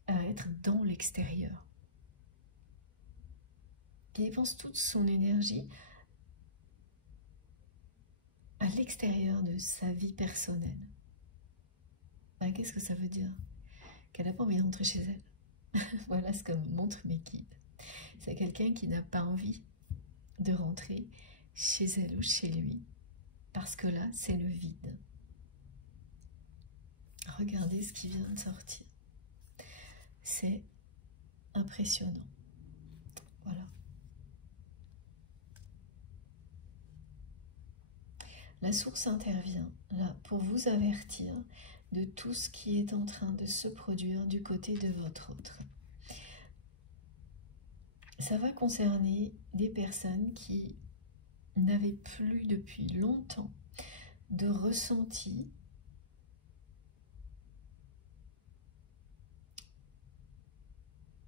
à être dans l'extérieur, qui dépense toute son énergie à l'extérieur de sa vie personnelle. Ben, qu'est-ce que ça veut dire? Qu'elle n'a pas envie de rentrer chez elle. Voilà ce que me montrent mes guides. C'est quelqu'un qui n'a pas envie de rentrer chez elle ou chez lui, parce que là, c'est le vide. Regardez ce qui vient de sortir. C'est impressionnant. Voilà. La source intervient là pour vous avertir de tout ce qui est en train de se produire du côté de votre autre. Ça va concerner des personnes qui n'avaient plus depuis longtemps de ressenti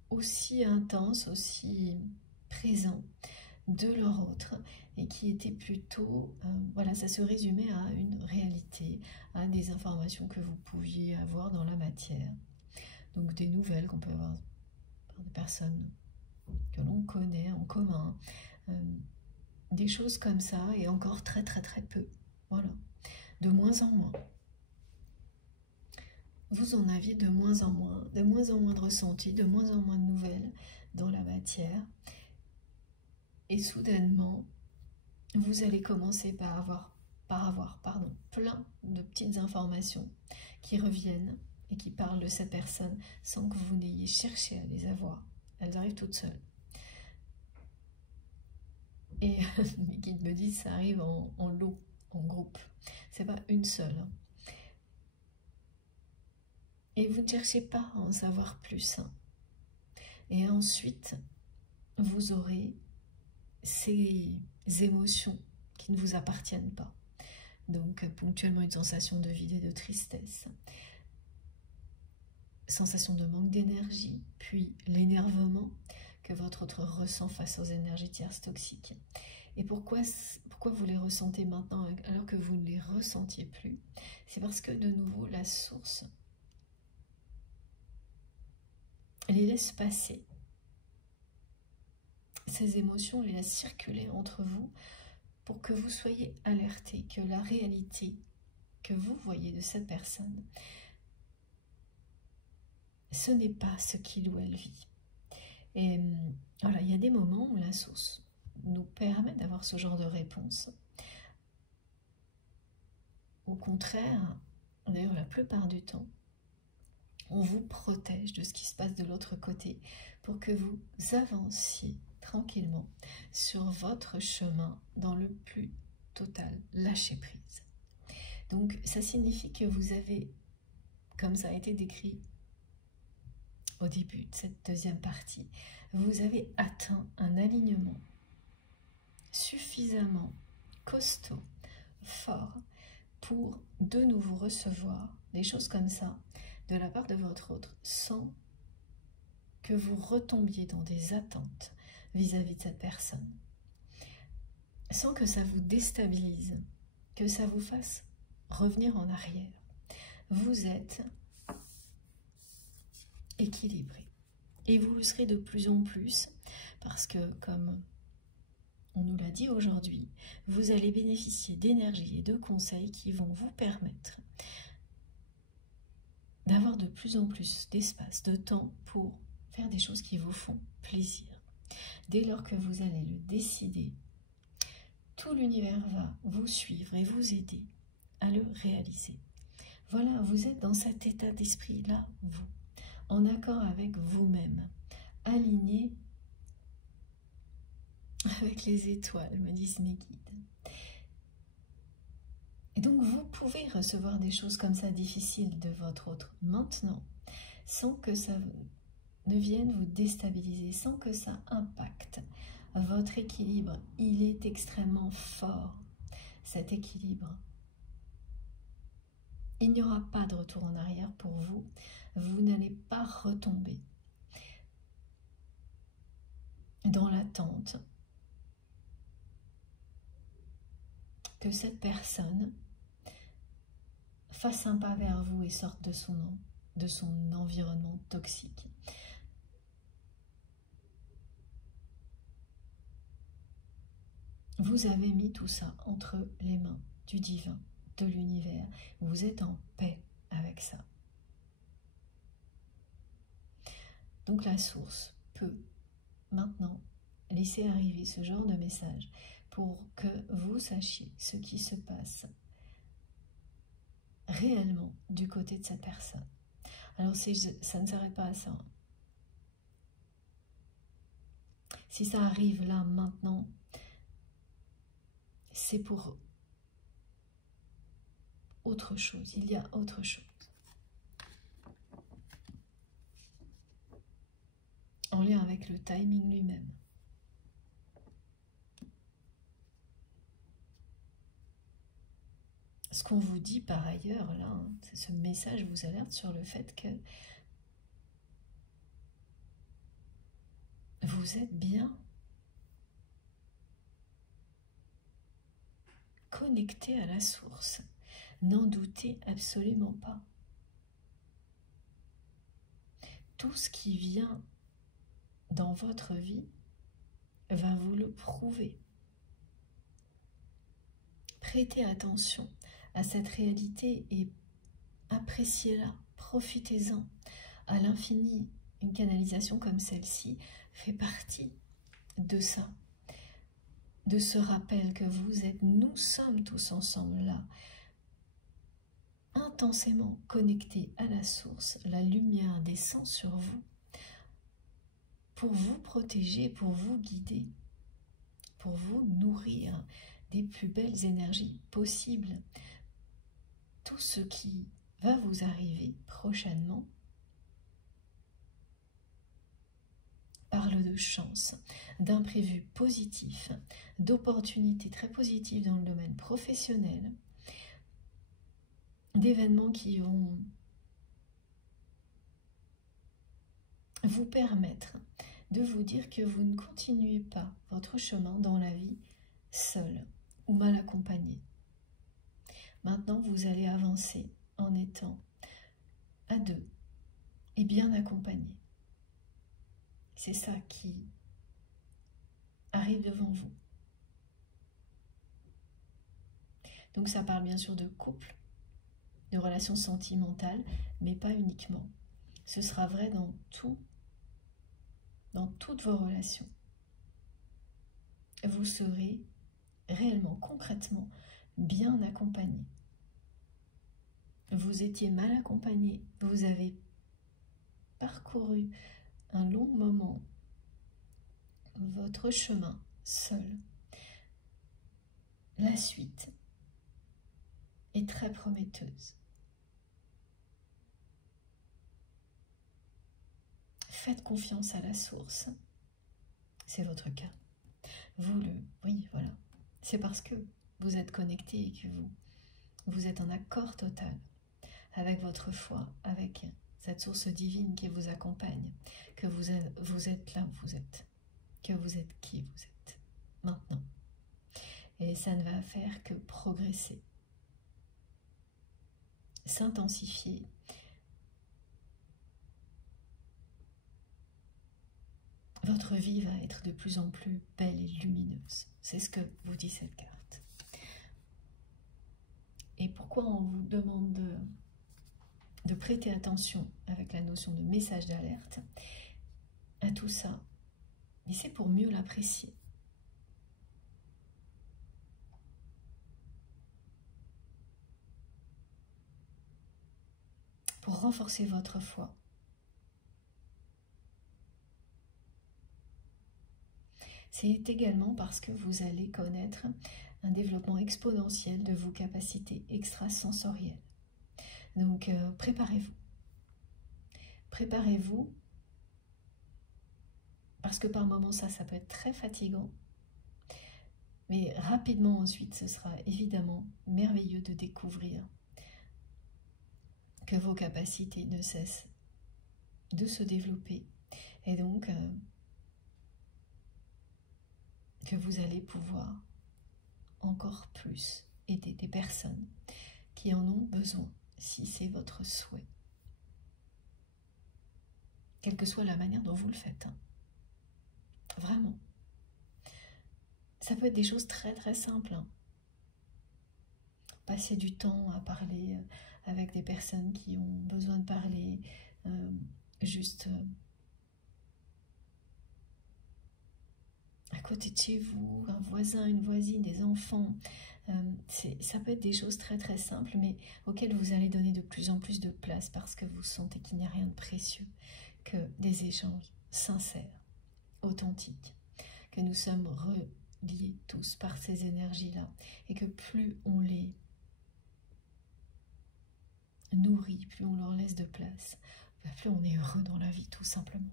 aussi intense, aussi présent de leur autre, et qui était plutôt, voilà, ça se résumait à une réalité, à des informations que vous pouviez avoir dans la matière. Donc des nouvelles qu'on peut avoir par des personnes que l'on connaît en commun, des choses comme ça, et encore très peu, voilà, de moins en moins. Vous en aviez de moins en moins de ressentis, de moins en moins de nouvelles dans la matière, et soudainement, vous allez commencer par avoir plein de petites informations qui reviennent et qui parlent de cette personne sans que vous n'ayez cherché à les avoir. Elles arrivent toutes seules. Et mes guides me disent ça arrive en lot, en groupe. C'est pas une seule. Et vous ne cherchez pas à en savoir plus. Et ensuite, vous aurez ces émotions qui ne vous appartiennent pas. Donc ponctuellement une sensation de vide et de tristesse, sensation de manque d'énergie, puis l'énervement que votre autre ressent face aux énergies tierces toxiques. Et pourquoi vous les ressentez maintenant alors que vous ne les ressentiez plus? C'est parce que de nouveau la source les laisse passer. Ces émotions les laissent circuler entre vous pour que vous soyez alertés que la réalité que vous voyez de cette personne, ce n'est pas ce qu'il ou elle vit. Et voilà, il y a des moments où la source nous permet d'avoir ce genre de réponse. Au contraire, d'ailleurs la plupart du temps, on vous protège de ce qui se passe de l'autre côté pour que vous avanciez tranquillement sur votre chemin dans le plus total lâcher prise. Donc ça signifie que vous avez, comme ça a été décrit au début de cette deuxième partie, vous avez atteint un alignement suffisamment costaud, fort, pour de nouveau recevoir des choses comme ça de la part de votre autre, sans que vous retombiez dans des attentes vis-à-vis de cette personne, sans que ça vous déstabilise, que ça vous fasse revenir en arrière. Vous êtes équilibré. Et vous le serez de plus en plus, parce que, comme on nous l'a dit aujourd'hui, vous allez bénéficier d'énergie et de conseils qui vont vous permettre d'avoir de plus en plus d'espace, de temps pour faire des choses qui vous font plaisir. Dès lors que vous allez le décider, tout l'univers va vous suivre et vous aider à le réaliser. Voilà, vous êtes dans cet état d'esprit-là, vous, en accord avec vous-même, aligné avec les étoiles, me disent mes guides. Et donc vous pouvez recevoir des choses comme ça difficiles de votre autre maintenant, sans que ça ne vienne vous déstabiliser, sans que ça impacte votre équilibre. Il est extrêmement fort, cet équilibre. Il n'y aura pas de retour en arrière pour vous. Vous n'allez pas retomber dans l'attente que cette personne fasse un pas vers vous et sorte de son environnement toxique. Vous avez mis tout ça entre les mains du divin, de l'univers. Vous êtes en paix avec ça. Donc la source peut maintenant laisser arriver ce genre de message pour que vous sachiez ce qui se passe réellement du côté de cette personne. Alors ça ne s'arrête pas à ça. Si ça arrive là, maintenant, c'est pour autre chose. Il y a autre chose. En lien avec le timing lui-même. Ce qu'on vous dit par ailleurs, là, hein, ce message vous alerte sur le fait que vous êtes bien connecté à la source. N'en doutez absolument pas. Tout ce qui vient dans votre vie va vous le prouver. Prêtez attention à cette réalité et appréciez-la, profitez-en à l'infini. Une canalisation comme celle-ci fait partie de ça, de ce rappel que nous sommes tous ensemble là, intensément connectés à la source. La lumière descend sur vous pour vous protéger, pour vous guider, pour vous nourrir des plus belles énergies possibles. Tout ce qui va vous arriver prochainement, par parle de chance, d'imprévus positifs, d'opportunités très positives dans le domaine professionnel, d'événements qui vont vous permettre de vous dire que vous ne continuez pas votre chemin dans la vie seul ou mal accompagné. Maintenant, vous allez avancer en étant à deux et bien accompagné. C'est ça qui arrive devant vous. Donc ça parle bien sûr de couple, de relations sentimentales, mais pas uniquement. Ce sera vrai dans toutes vos relations. Vous serez réellement, concrètement, bien accompagné. Vous étiez mal accompagné, vous avez parcouru un long moment votre chemin seul. La suite est très prometteuse. Faites confiance à la source. C'est votre cas. Oui, voilà. C'est parce que vous êtes connecté et que vous êtes en accord total avec votre foi, avec cette source divine qui vous accompagne, que vous êtes là où vous êtes, que vous êtes qui vous êtes maintenant. Et ça ne va faire que progresser, s'intensifier. Votre vie va être de plus en plus belle et lumineuse. C'est ce que vous dit cette carte. Et pourquoi on vous demande de prêter attention avec la notion de message d'alerte à tout ça? Et c'est pour mieux l'apprécier. Pour renforcer votre foi. C'est également parce que vous allez connaître un développement exponentiel de vos capacités extrasensorielles. Donc, préparez-vous. Préparez-vous, parce que par moments, ça peut être très fatigant. Mais rapidement ensuite, ce sera évidemment merveilleux de découvrir que vos capacités ne cessent de se développer. Et donc, que vous allez pouvoir encore plus aider des personnes qui en ont besoin, si c'est votre souhait. Quelle que soit la manière dont vous le faites. Vraiment. Ça peut être des choses très très simples. Passer du temps à parler avec des personnes qui ont besoin de parler, juste à côté de chez vous, un voisin, une voisine, des enfants. Ça peut être des choses très très simples, mais auxquelles vous allez donner de plus en plus de place parce que vous sentez qu'il n'y a rien de précieux que des échanges sincères, authentiques, que nous sommes reliés tous par ces énergies-là, et que plus on les nourrit, plus on leur laisse de place, plus on est heureux dans la vie, tout simplement.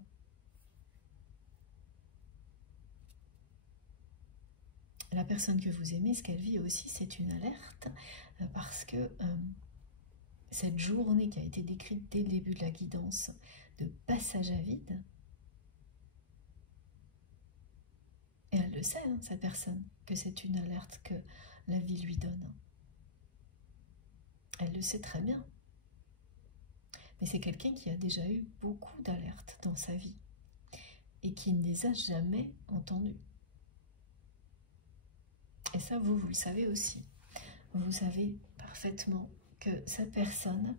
La personne que vous aimez, ce qu'elle vit aussi, c'est une alerte, parce que cette journée qui a été décrite dès le début de la guidance, de passage à vide, et elle le sait, cette personne, que c'est une alerte que la vie lui donne. Elle le sait très bien. Mais c'est quelqu'un qui a déjà eu beaucoup d'alertes dans sa vie et qui ne les a jamais entendues. Et ça, vous le savez aussi. Vous savez parfaitement que cette personne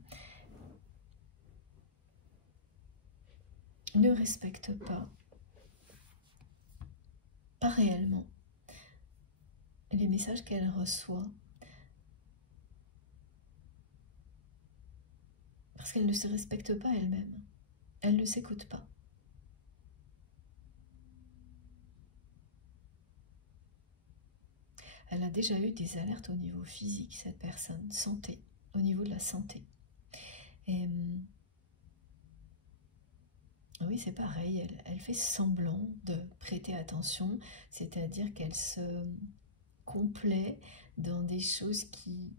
ne respecte pas réellement les messages qu'elle reçoit, parce qu'elle ne se respecte pas elle-même. Elle ne s'écoute pas. Elle a déjà eu des alertes au niveau physique, cette personne, santé, au niveau de la santé. Et oui, oui, c'est pareil, elle fait semblant de prêter attention, c'est-à-dire qu'elle se complaît dans des choses qui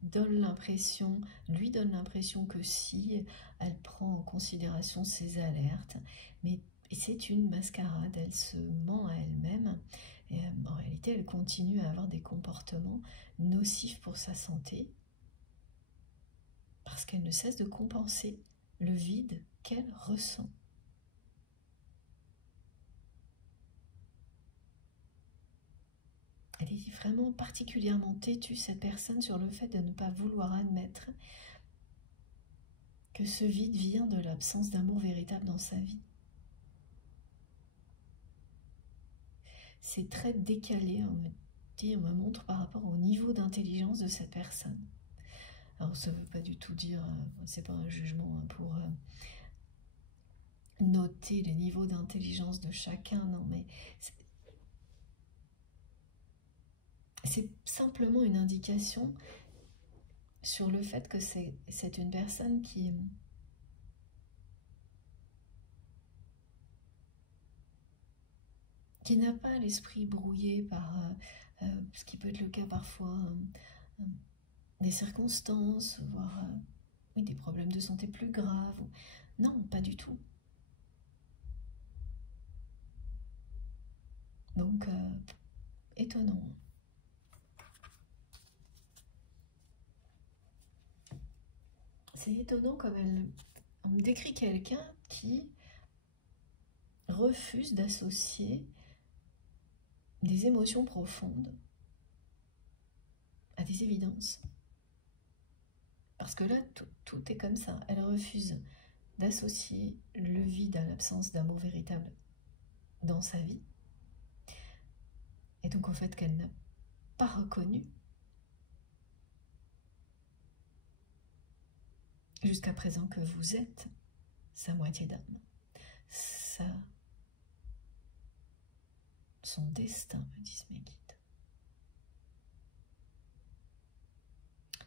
lui donnent l'impression que si, elle prend en considération ses alertes, mais c'est une mascarade, elle se ment à elle-même, et en réalité elle continue à avoir des comportements nocifs pour sa santé, parce qu'elle ne cesse de compenser le vide qu'elle ressent. Elle est vraiment particulièrement têtue, cette personne, sur le fait de ne pas vouloir admettre que ce vide vient de l'absence d'amour véritable dans sa vie. C'est très décalé, on me montre par rapport au niveau d'intelligence de cette personne. Alors ça ne veut pas du tout dire, c'est pas un jugement pour noter les niveaux d'intelligence de chacun, non, mais c'est simplement une indication sur le fait que c'est une personne qui n'a pas l'esprit brouillé par ce qui peut être le cas parfois, des circonstances, voire oui, des problèmes de santé plus graves. Non, pas du tout. Donc, étonnant. C'est étonnant comme on me décrit quelqu'un qui refuse d'associer des émotions profondes à des évidences. Parce que là, tout est comme ça. Elle refuse d'associer le vide à l'absence d'amour véritable dans sa vie. Et donc, au fait qu'elle n'a pas reconnu jusqu'à présent que vous êtes sa moitié d'âme, son destin, me disent mes guides.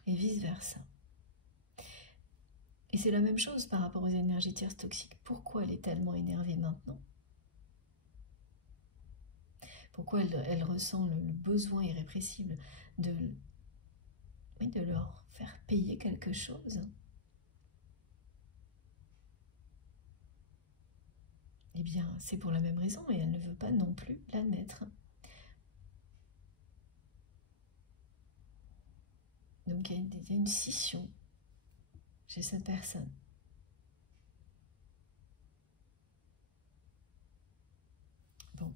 Et vice-versa. Et c'est la même chose par rapport aux énergies tierces toxiques. Pourquoi elle est tellement énervée maintenant? Pourquoi elle ressent le besoin irrépressible de leur faire payer quelque chose? Eh bien, c'est pour la même raison, et elle ne veut pas non plus l'admettre. Donc, il y a une scission chez cette personne. Bon,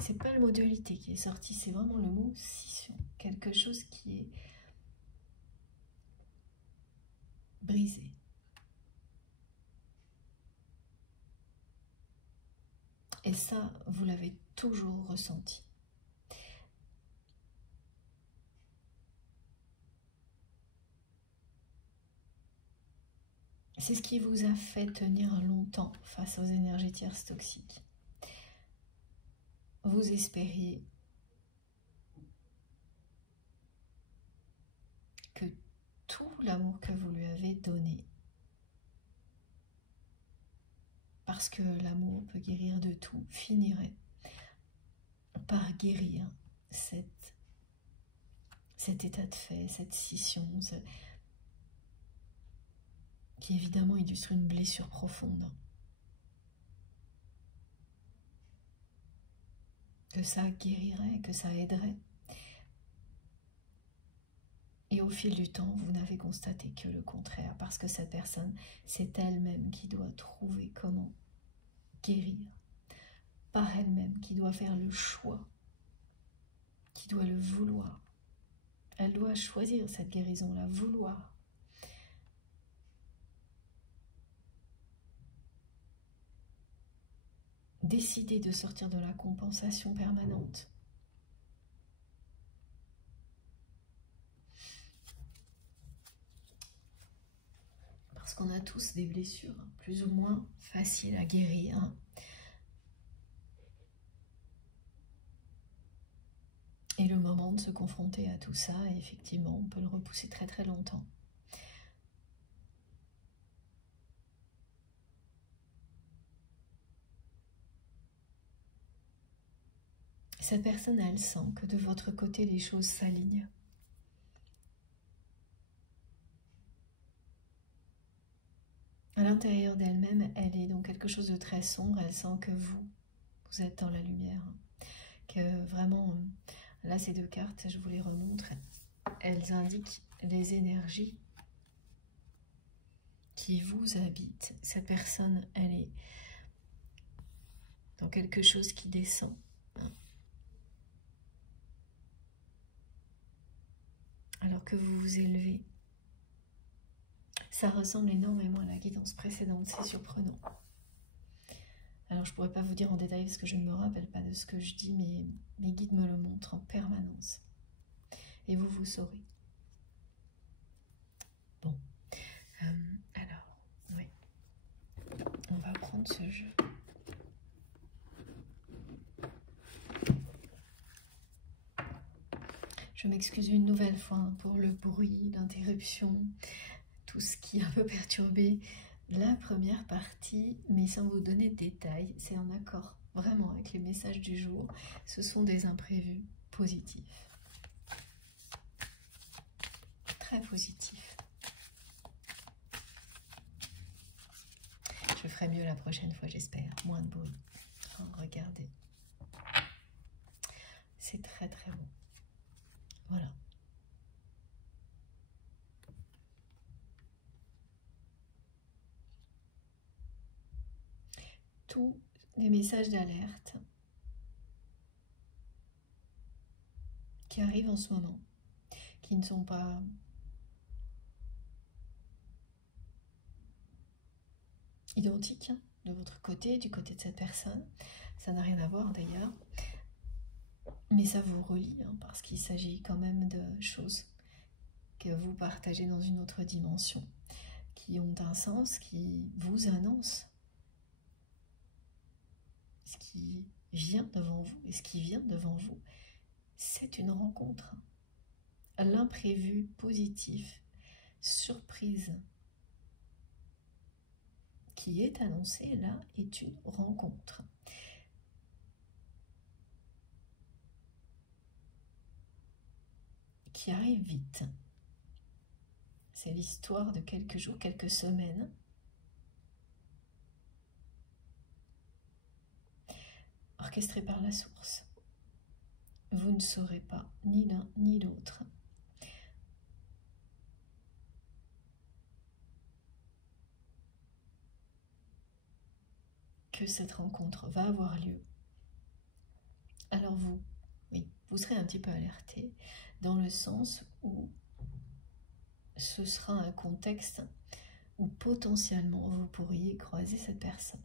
c'est pas le mot dualité qui est sorti, c'est vraiment le mot scission. Quelque chose qui est brisé. Et ça, vous l'avez toujours ressenti. C'est ce qui vous a fait tenir longtemps face aux énergies tierces toxiques. Vous espériez que tout l'amour que vous lui avez donné, parce que l'amour peut guérir de tout, finirait par guérir cet état de fait, cette scission, qui évidemment illustre une blessure profonde. Que ça guérirait, que ça aiderait. Et au fil du temps, vous n'avez constaté que le contraire, parce que cette personne, c'est elle-même qui doit trouver comment guérir, par elle-même, qui doit faire le choix, qui doit le vouloir. Elle doit choisir cette guérison, la vouloir. Décider de sortir de la compensation permanente. Parce qu'on a tous des blessures, plus ou moins faciles à guérir. Et le moment de se confronter à tout ça, effectivement, on peut le repousser très très longtemps. Cette personne, elle sent que de votre côté, les choses s'alignent. À l'intérieur d'elle-même, elle est dans quelque chose de très sombre. Elle sent que vous êtes dans la lumière. Que vraiment, là, ces deux cartes, je vous les remontre. Elles indiquent les énergies qui vous habitent. Cette personne, elle est dans quelque chose qui descend. Alors que vous vous élevez. Ça ressemble énormément à la guidance précédente, c'est surprenant. Alors je ne pourrais pas vous dire en détail parce que je ne me rappelle pas de ce que je dis, mais mes guides me le montrent en permanence. Et vous saurez. Bon, alors, oui, on va prendre ce jeu. Je m'excuse une nouvelle fois pour le bruit, l'interruption, tout ce qui a un peu perturbé la première partie, mais sans vous donner de détails, c'est en accord vraiment avec les messages du jour. Ce sont des imprévus positifs. Très positifs. Je ferai mieux la prochaine fois, j'espère. Moins de bruit. Oh, regardez. C'est très très bon. Voilà. Tous les messages d'alerte qui arrivent en ce moment, qui ne sont pas identiques de votre côté, du côté de cette personne, ça n'a rien à voir d'ailleurs, mais ça vous relie parce qu'il s'agit quand même de choses que vous partagez dans une autre dimension, qui ont un sens, qui vous annoncent ce qui vient devant vous. Et ce qui vient devant vous, c'est une rencontre. L'imprévu positif, surprise, qui est annoncée là, est une rencontre. Qui arrive vite. C'est l'histoire de quelques jours, quelques semaines. Orchestrée par la source. Vous ne saurez pas ni l'un ni l'autre. Que cette rencontre va avoir lieu. Alors vous, oui, vous serez un petit peu alerté dans le sens où ce sera un contexte où potentiellement vous pourriez croiser cette personne.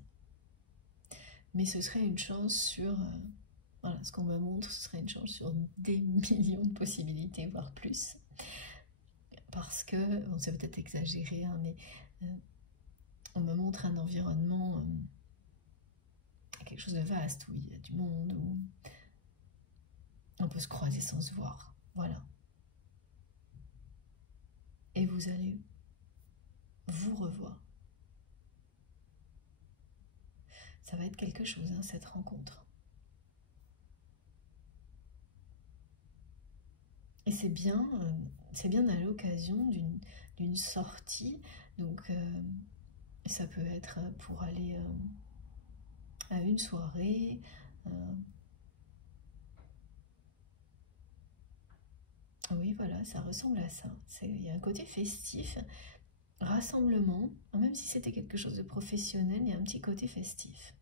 Mais ce serait une chance sur, voilà, ce qu'on me montre, ce serait une chance sur des millions de possibilités, voire plus. Parce que, bon, c'est peut-être exagéré, hein, mais on me montre un environnement, quelque chose de vaste, où il y a du monde, où on peut se croiser sans se voir. Voilà. Et vous allez vous revoir. Ça va être quelque chose, hein, cette rencontre. Et c'est bien à l'occasion d'une sortie. Donc, ça peut être pour aller à une soirée. Oui, voilà, ça ressemble à ça. Il y a un côté festif, rassemblement. Même si c'était quelque chose de professionnel, il y a un petit côté festif.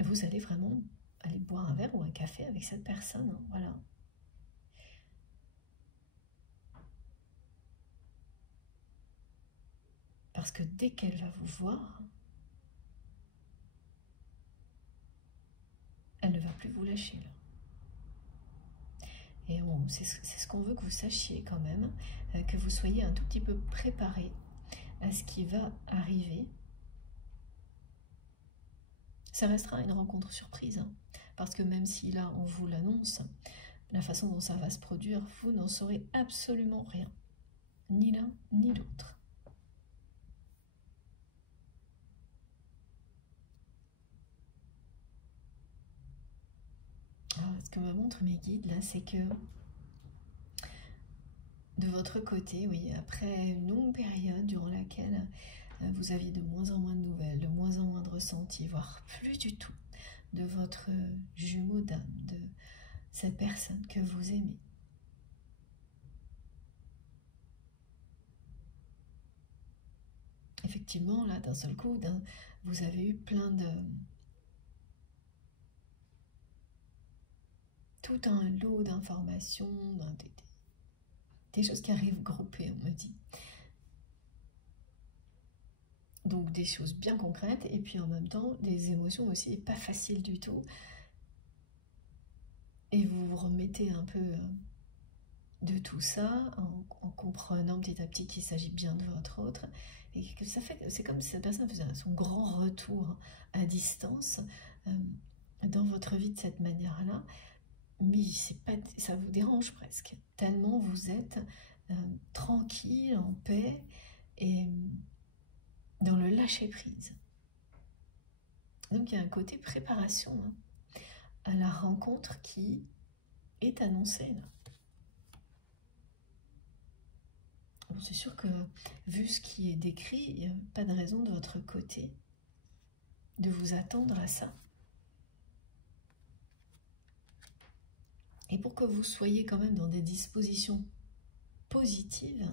Vous allez vraiment aller boire un verre ou un café avec cette personne, hein, voilà. Parce que dès qu'elle va vous voir, elle ne va plus vous lâcher là. Et c'est ce qu'on veut que vous sachiez quand même, que vous soyez un tout petit peu préparé à ce qui va arriver. Ça restera une rencontre surprise, hein, parce que même si là on vous l'annonce, la façon dont ça va se produire, vous n'en saurez absolument rien, ni l'un ni l'autre. mes guides là, c'est que de votre côté, oui, après une longue période durant laquelle vous aviez de moins en moins de nouvelles, de moins en moins de ressentis, voire plus du tout, de votre jumeau d'âme, de cette personne que vous aimez. Effectivement, là, d'un seul coup, vous avez eu plein de... tout un lot d'informations, des choses qui arrivent groupées, on me dit. Donc des choses bien concrètes, et puis en même temps, des émotions aussi pas faciles du tout. Et vous vous remettez un peu de tout ça, en comprenant petit à petit qu'il s'agit bien de votre autre, et que ça fait, c'est comme si cette personne faisait son grand retour à distance dans votre vie de cette manière-là, mais c'est pas, ça vous dérange presque, tellement vous êtes tranquille, en paix, et dans le lâcher-prise. Donc il y a un côté préparation à la rencontre qui est annoncée là. Bon, c'est sûr que, vu ce qui est décrit, il n'y a pas de raison de votre côté de vous attendre à ça. Et pour que vous soyez quand même dans des dispositions positives,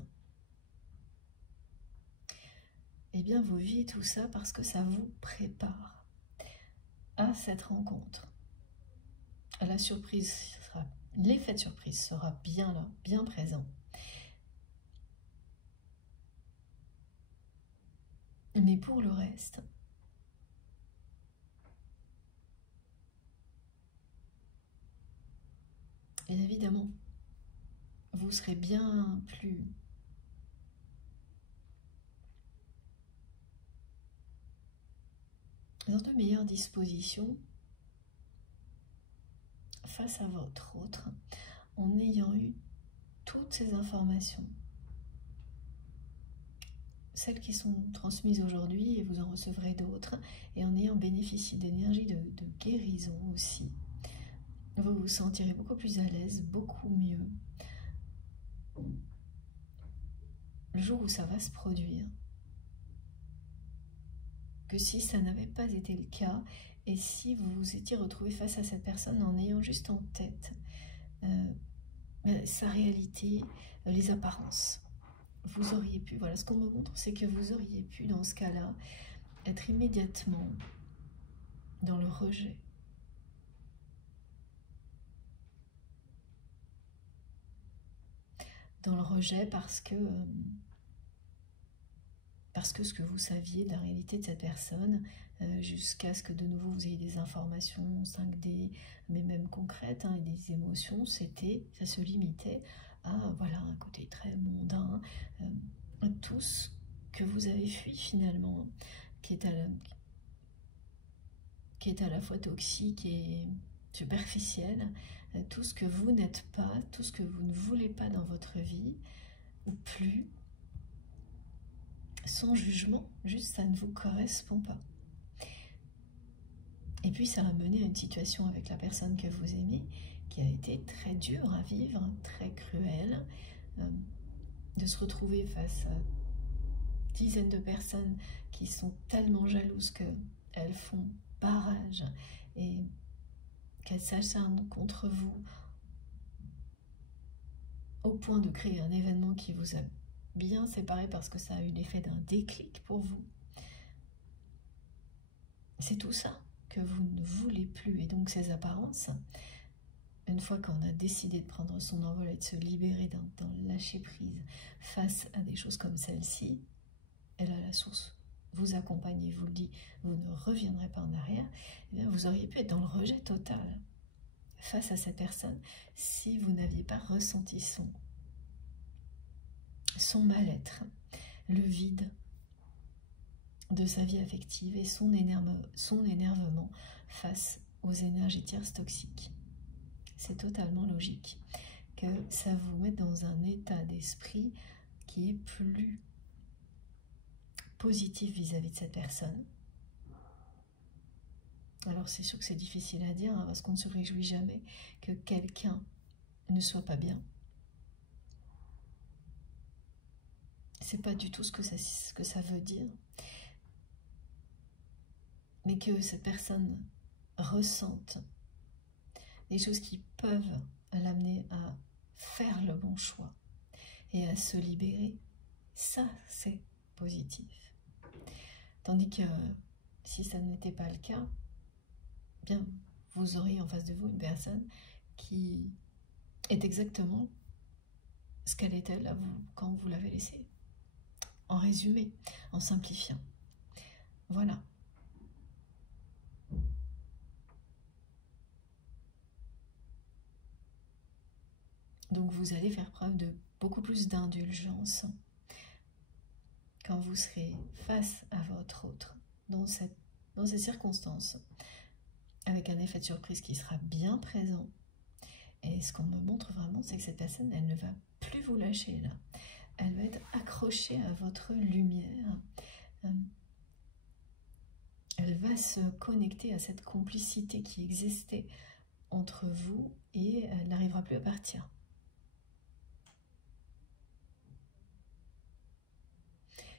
eh bien, vous vivez tout ça parce que ça vous prépare à cette rencontre. La surprise sera, l'effet de surprise sera bien là, bien présent. Mais pour le reste, bien évidemment, vous serez bien plus dans de meilleures dispositions face à votre autre, en ayant eu toutes ces informations. Celles qui sont transmises aujourd'hui, et vous en recevrez d'autres, et en ayant bénéficié d'énergie de guérison aussi, vous vous sentirez beaucoup plus à l'aise, beaucoup mieux. Le jour où ça va se produire, que si ça n'avait pas été le cas, et si vous vous étiez retrouvé face à cette personne en ayant juste en tête sa réalité, les apparences, vous auriez pu, voilà, ce qu'on me montre, c'est que vous auriez pu, dans ce cas-là, être immédiatement dans le rejet. Dans le rejet parce que ce que vous saviez de la réalité de cette personne, jusqu'à ce que de nouveau vous ayez des informations 5D, mais même concrètes, et des émotions, ça se limitait à voilà, un côté très mondain, tout ce que vous avez fui finalement, qui est à la fois toxique et superficiel, tout ce que vous n'êtes pas, tout ce que vous ne voulez pas dans votre vie, ou plus, sans jugement, juste ça ne vous correspond pas. Et puis ça a mené à une situation avec la personne que vous aimez qui a été très dure à vivre, très cruelle, de se retrouver face à dizaines de personnes qui sont tellement jalouses qu'elles font barrage et qu'elles s'acharnent contre vous au point de créer un événement qui vous a bien séparé parce que ça a eu l'effet d'un déclic pour vous. C'est tout ça que vous ne voulez plus. Et donc ces apparences, une fois qu'on a décidé de prendre son envol et de se libérer dans le lâcher-prise face à des choses comme celle-ci, elle a la source. Vous accompagnez, vous le dit, vous ne reviendrez pas en arrière, eh bien vous auriez pu être dans le rejet total face à cette personne si vous n'aviez pas ressenti son mal-être, le vide de sa vie affective et son énervement face aux énergies tierces toxiques. C'est totalement logique que ça vous mette dans un état d'esprit qui est plus positif vis-à-vis de cette personne, Alors c'est sûr que c'est difficile à dire, hein, parce qu'on ne se réjouit jamais que quelqu'un ne soit pas bien. C'est pas du tout ce que ça veut dire. Mais que cette personne ressente des choses qui peuvent l'amener à faire le bon choix et à se libérer, ça c'est positif. Tandis que si ça n'était pas le cas, bien vous auriez en face de vous une personne qui est exactement ce qu'elle était là quand vous l'avez laissée. En résumé, en simplifiant. Voilà. Donc vous allez faire preuve de beaucoup plus d'indulgence quand vous serez face à votre autre dans ces circonstances, avec un effet de surprise qui sera bien présent. Et ce qu'on me montre vraiment, c'est que cette personne, elle ne va plus vous lâcher là. Elle va être accrochée à votre lumière. Elle va se connecter à cette complicité qui existait entre vous et elle n'arrivera plus à partir.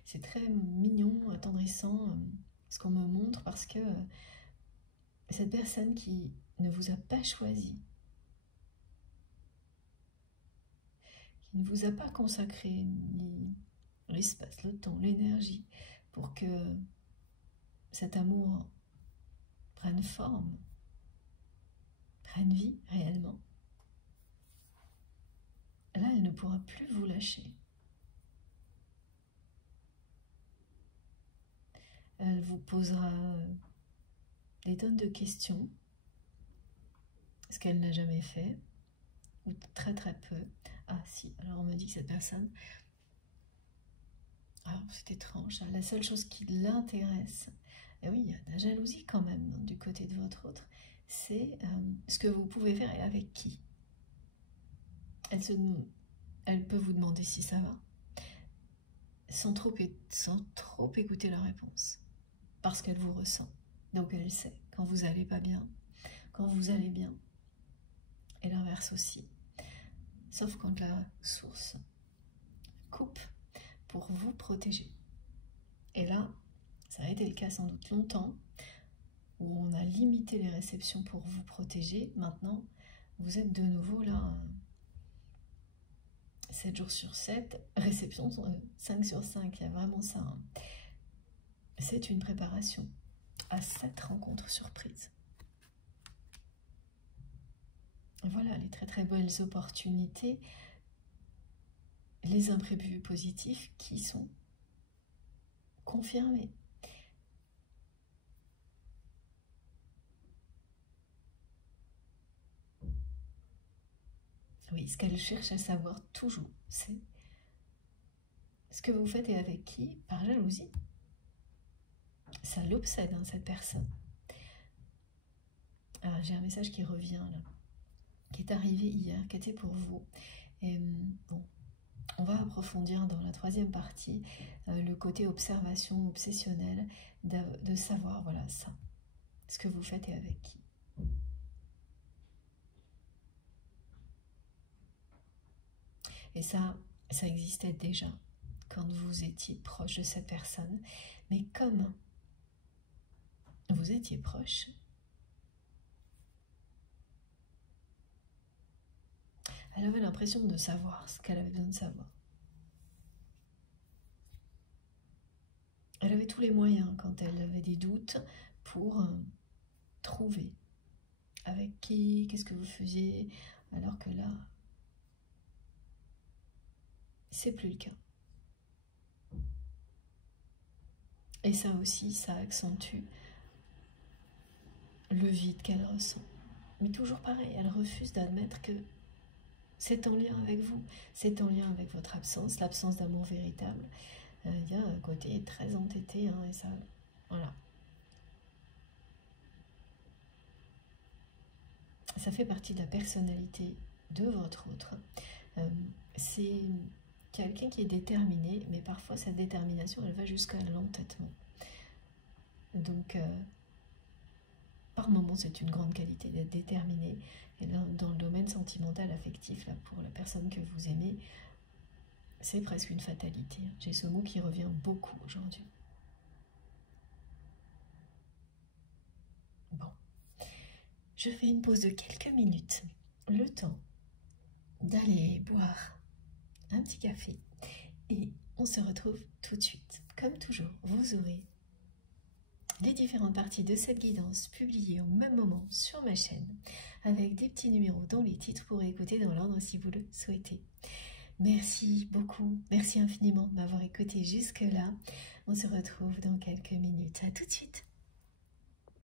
C'est très mignon, attendrissant ce qu'on me montre parce que cette personne qui ne vous a pas choisi, qui ne vous a pas consacré ni l'espace, le temps, l'énergie pour que cet amour prenne forme, prenne vie réellement, là elle ne pourra plus vous lâcher. Elle vous posera des tonnes de questions, ce qu'elle n'a jamais fait, ou très très peu. Ah si, alors on me dit que cette personne, alors c'est étrange, la seule chose qui l'intéresse, et oui, il y a de la jalousie quand même du côté de votre autre, c'est ce que vous pouvez faire et avec qui. Elle peut vous demander si ça va, sans trop écouter la réponse, parce qu'elle vous ressent. Donc elle sait quand vous allez pas bien, quand vous allez bien, et l'inverse aussi. Sauf quand la source coupe pour vous protéger. Et là, ça a été le cas sans doute longtemps, où on a limité les réceptions pour vous protéger. Maintenant, vous êtes de nouveau là, 7 jours sur 7, réception 5 sur 5, il y a vraiment ça. Hein. C'est une préparation à cette rencontre surprise. Voilà les très très belles opportunités, les imprévus positifs qui sont confirmés. Oui, ce qu'elle cherche à savoir toujours, c'est ce que vous faites et avec qui, par jalousie. Ça l'obsède, hein, cette personne. Ah, j'ai un message qui revient là, qui est arrivé hier, qui était pour vous. Et bon, on va approfondir dans la troisième partie le côté observation obsessionnelle, de savoir, voilà, ça, ce que vous faites et avec qui. Et ça existait déjà quand vous étiez proche de cette personne. Mais comme vous étiez proche, elle avait l'impression de savoir ce qu'elle avait besoin de savoir. Elle avait tous les moyens quand elle avait des doutes pour trouver avec qui, qu'est-ce que vous faisiez, alors que là, c'est plus le cas. Et ça aussi, ça accentue le vide qu'elle ressent. Mais toujours pareil, elle refuse d'admettre que c'est en lien avec vous, c'est en lien avec votre absence, l'absence d'amour véritable. Il y a un côté très entêté, hein, et ça, voilà. Ça fait partie de la personnalité de votre autre. C'est quelqu'un qui est déterminé, mais parfois cette détermination, elle va jusqu'à l'entêtement. Donc, par moments, c'est une grande qualité d'être déterminé. Et dans le domaine sentimental, affectif, là, pour la personne que vous aimez, c'est presque une fatalité. J'ai ce mot qui revient beaucoup aujourd'hui. Bon, je fais une pause de quelques minutes, le temps d'aller boire un petit café et on se retrouve tout de suite. Comme toujours, vous aurez les différentes parties de cette guidance publiées au même moment sur ma chaîne avec des petits numéros dans les titres pour écouter dans l'ordre si vous le souhaitez. Merci beaucoup, merci infiniment de m'avoir écouté jusque-là. On se retrouve dans quelques minutes. À tout de suite.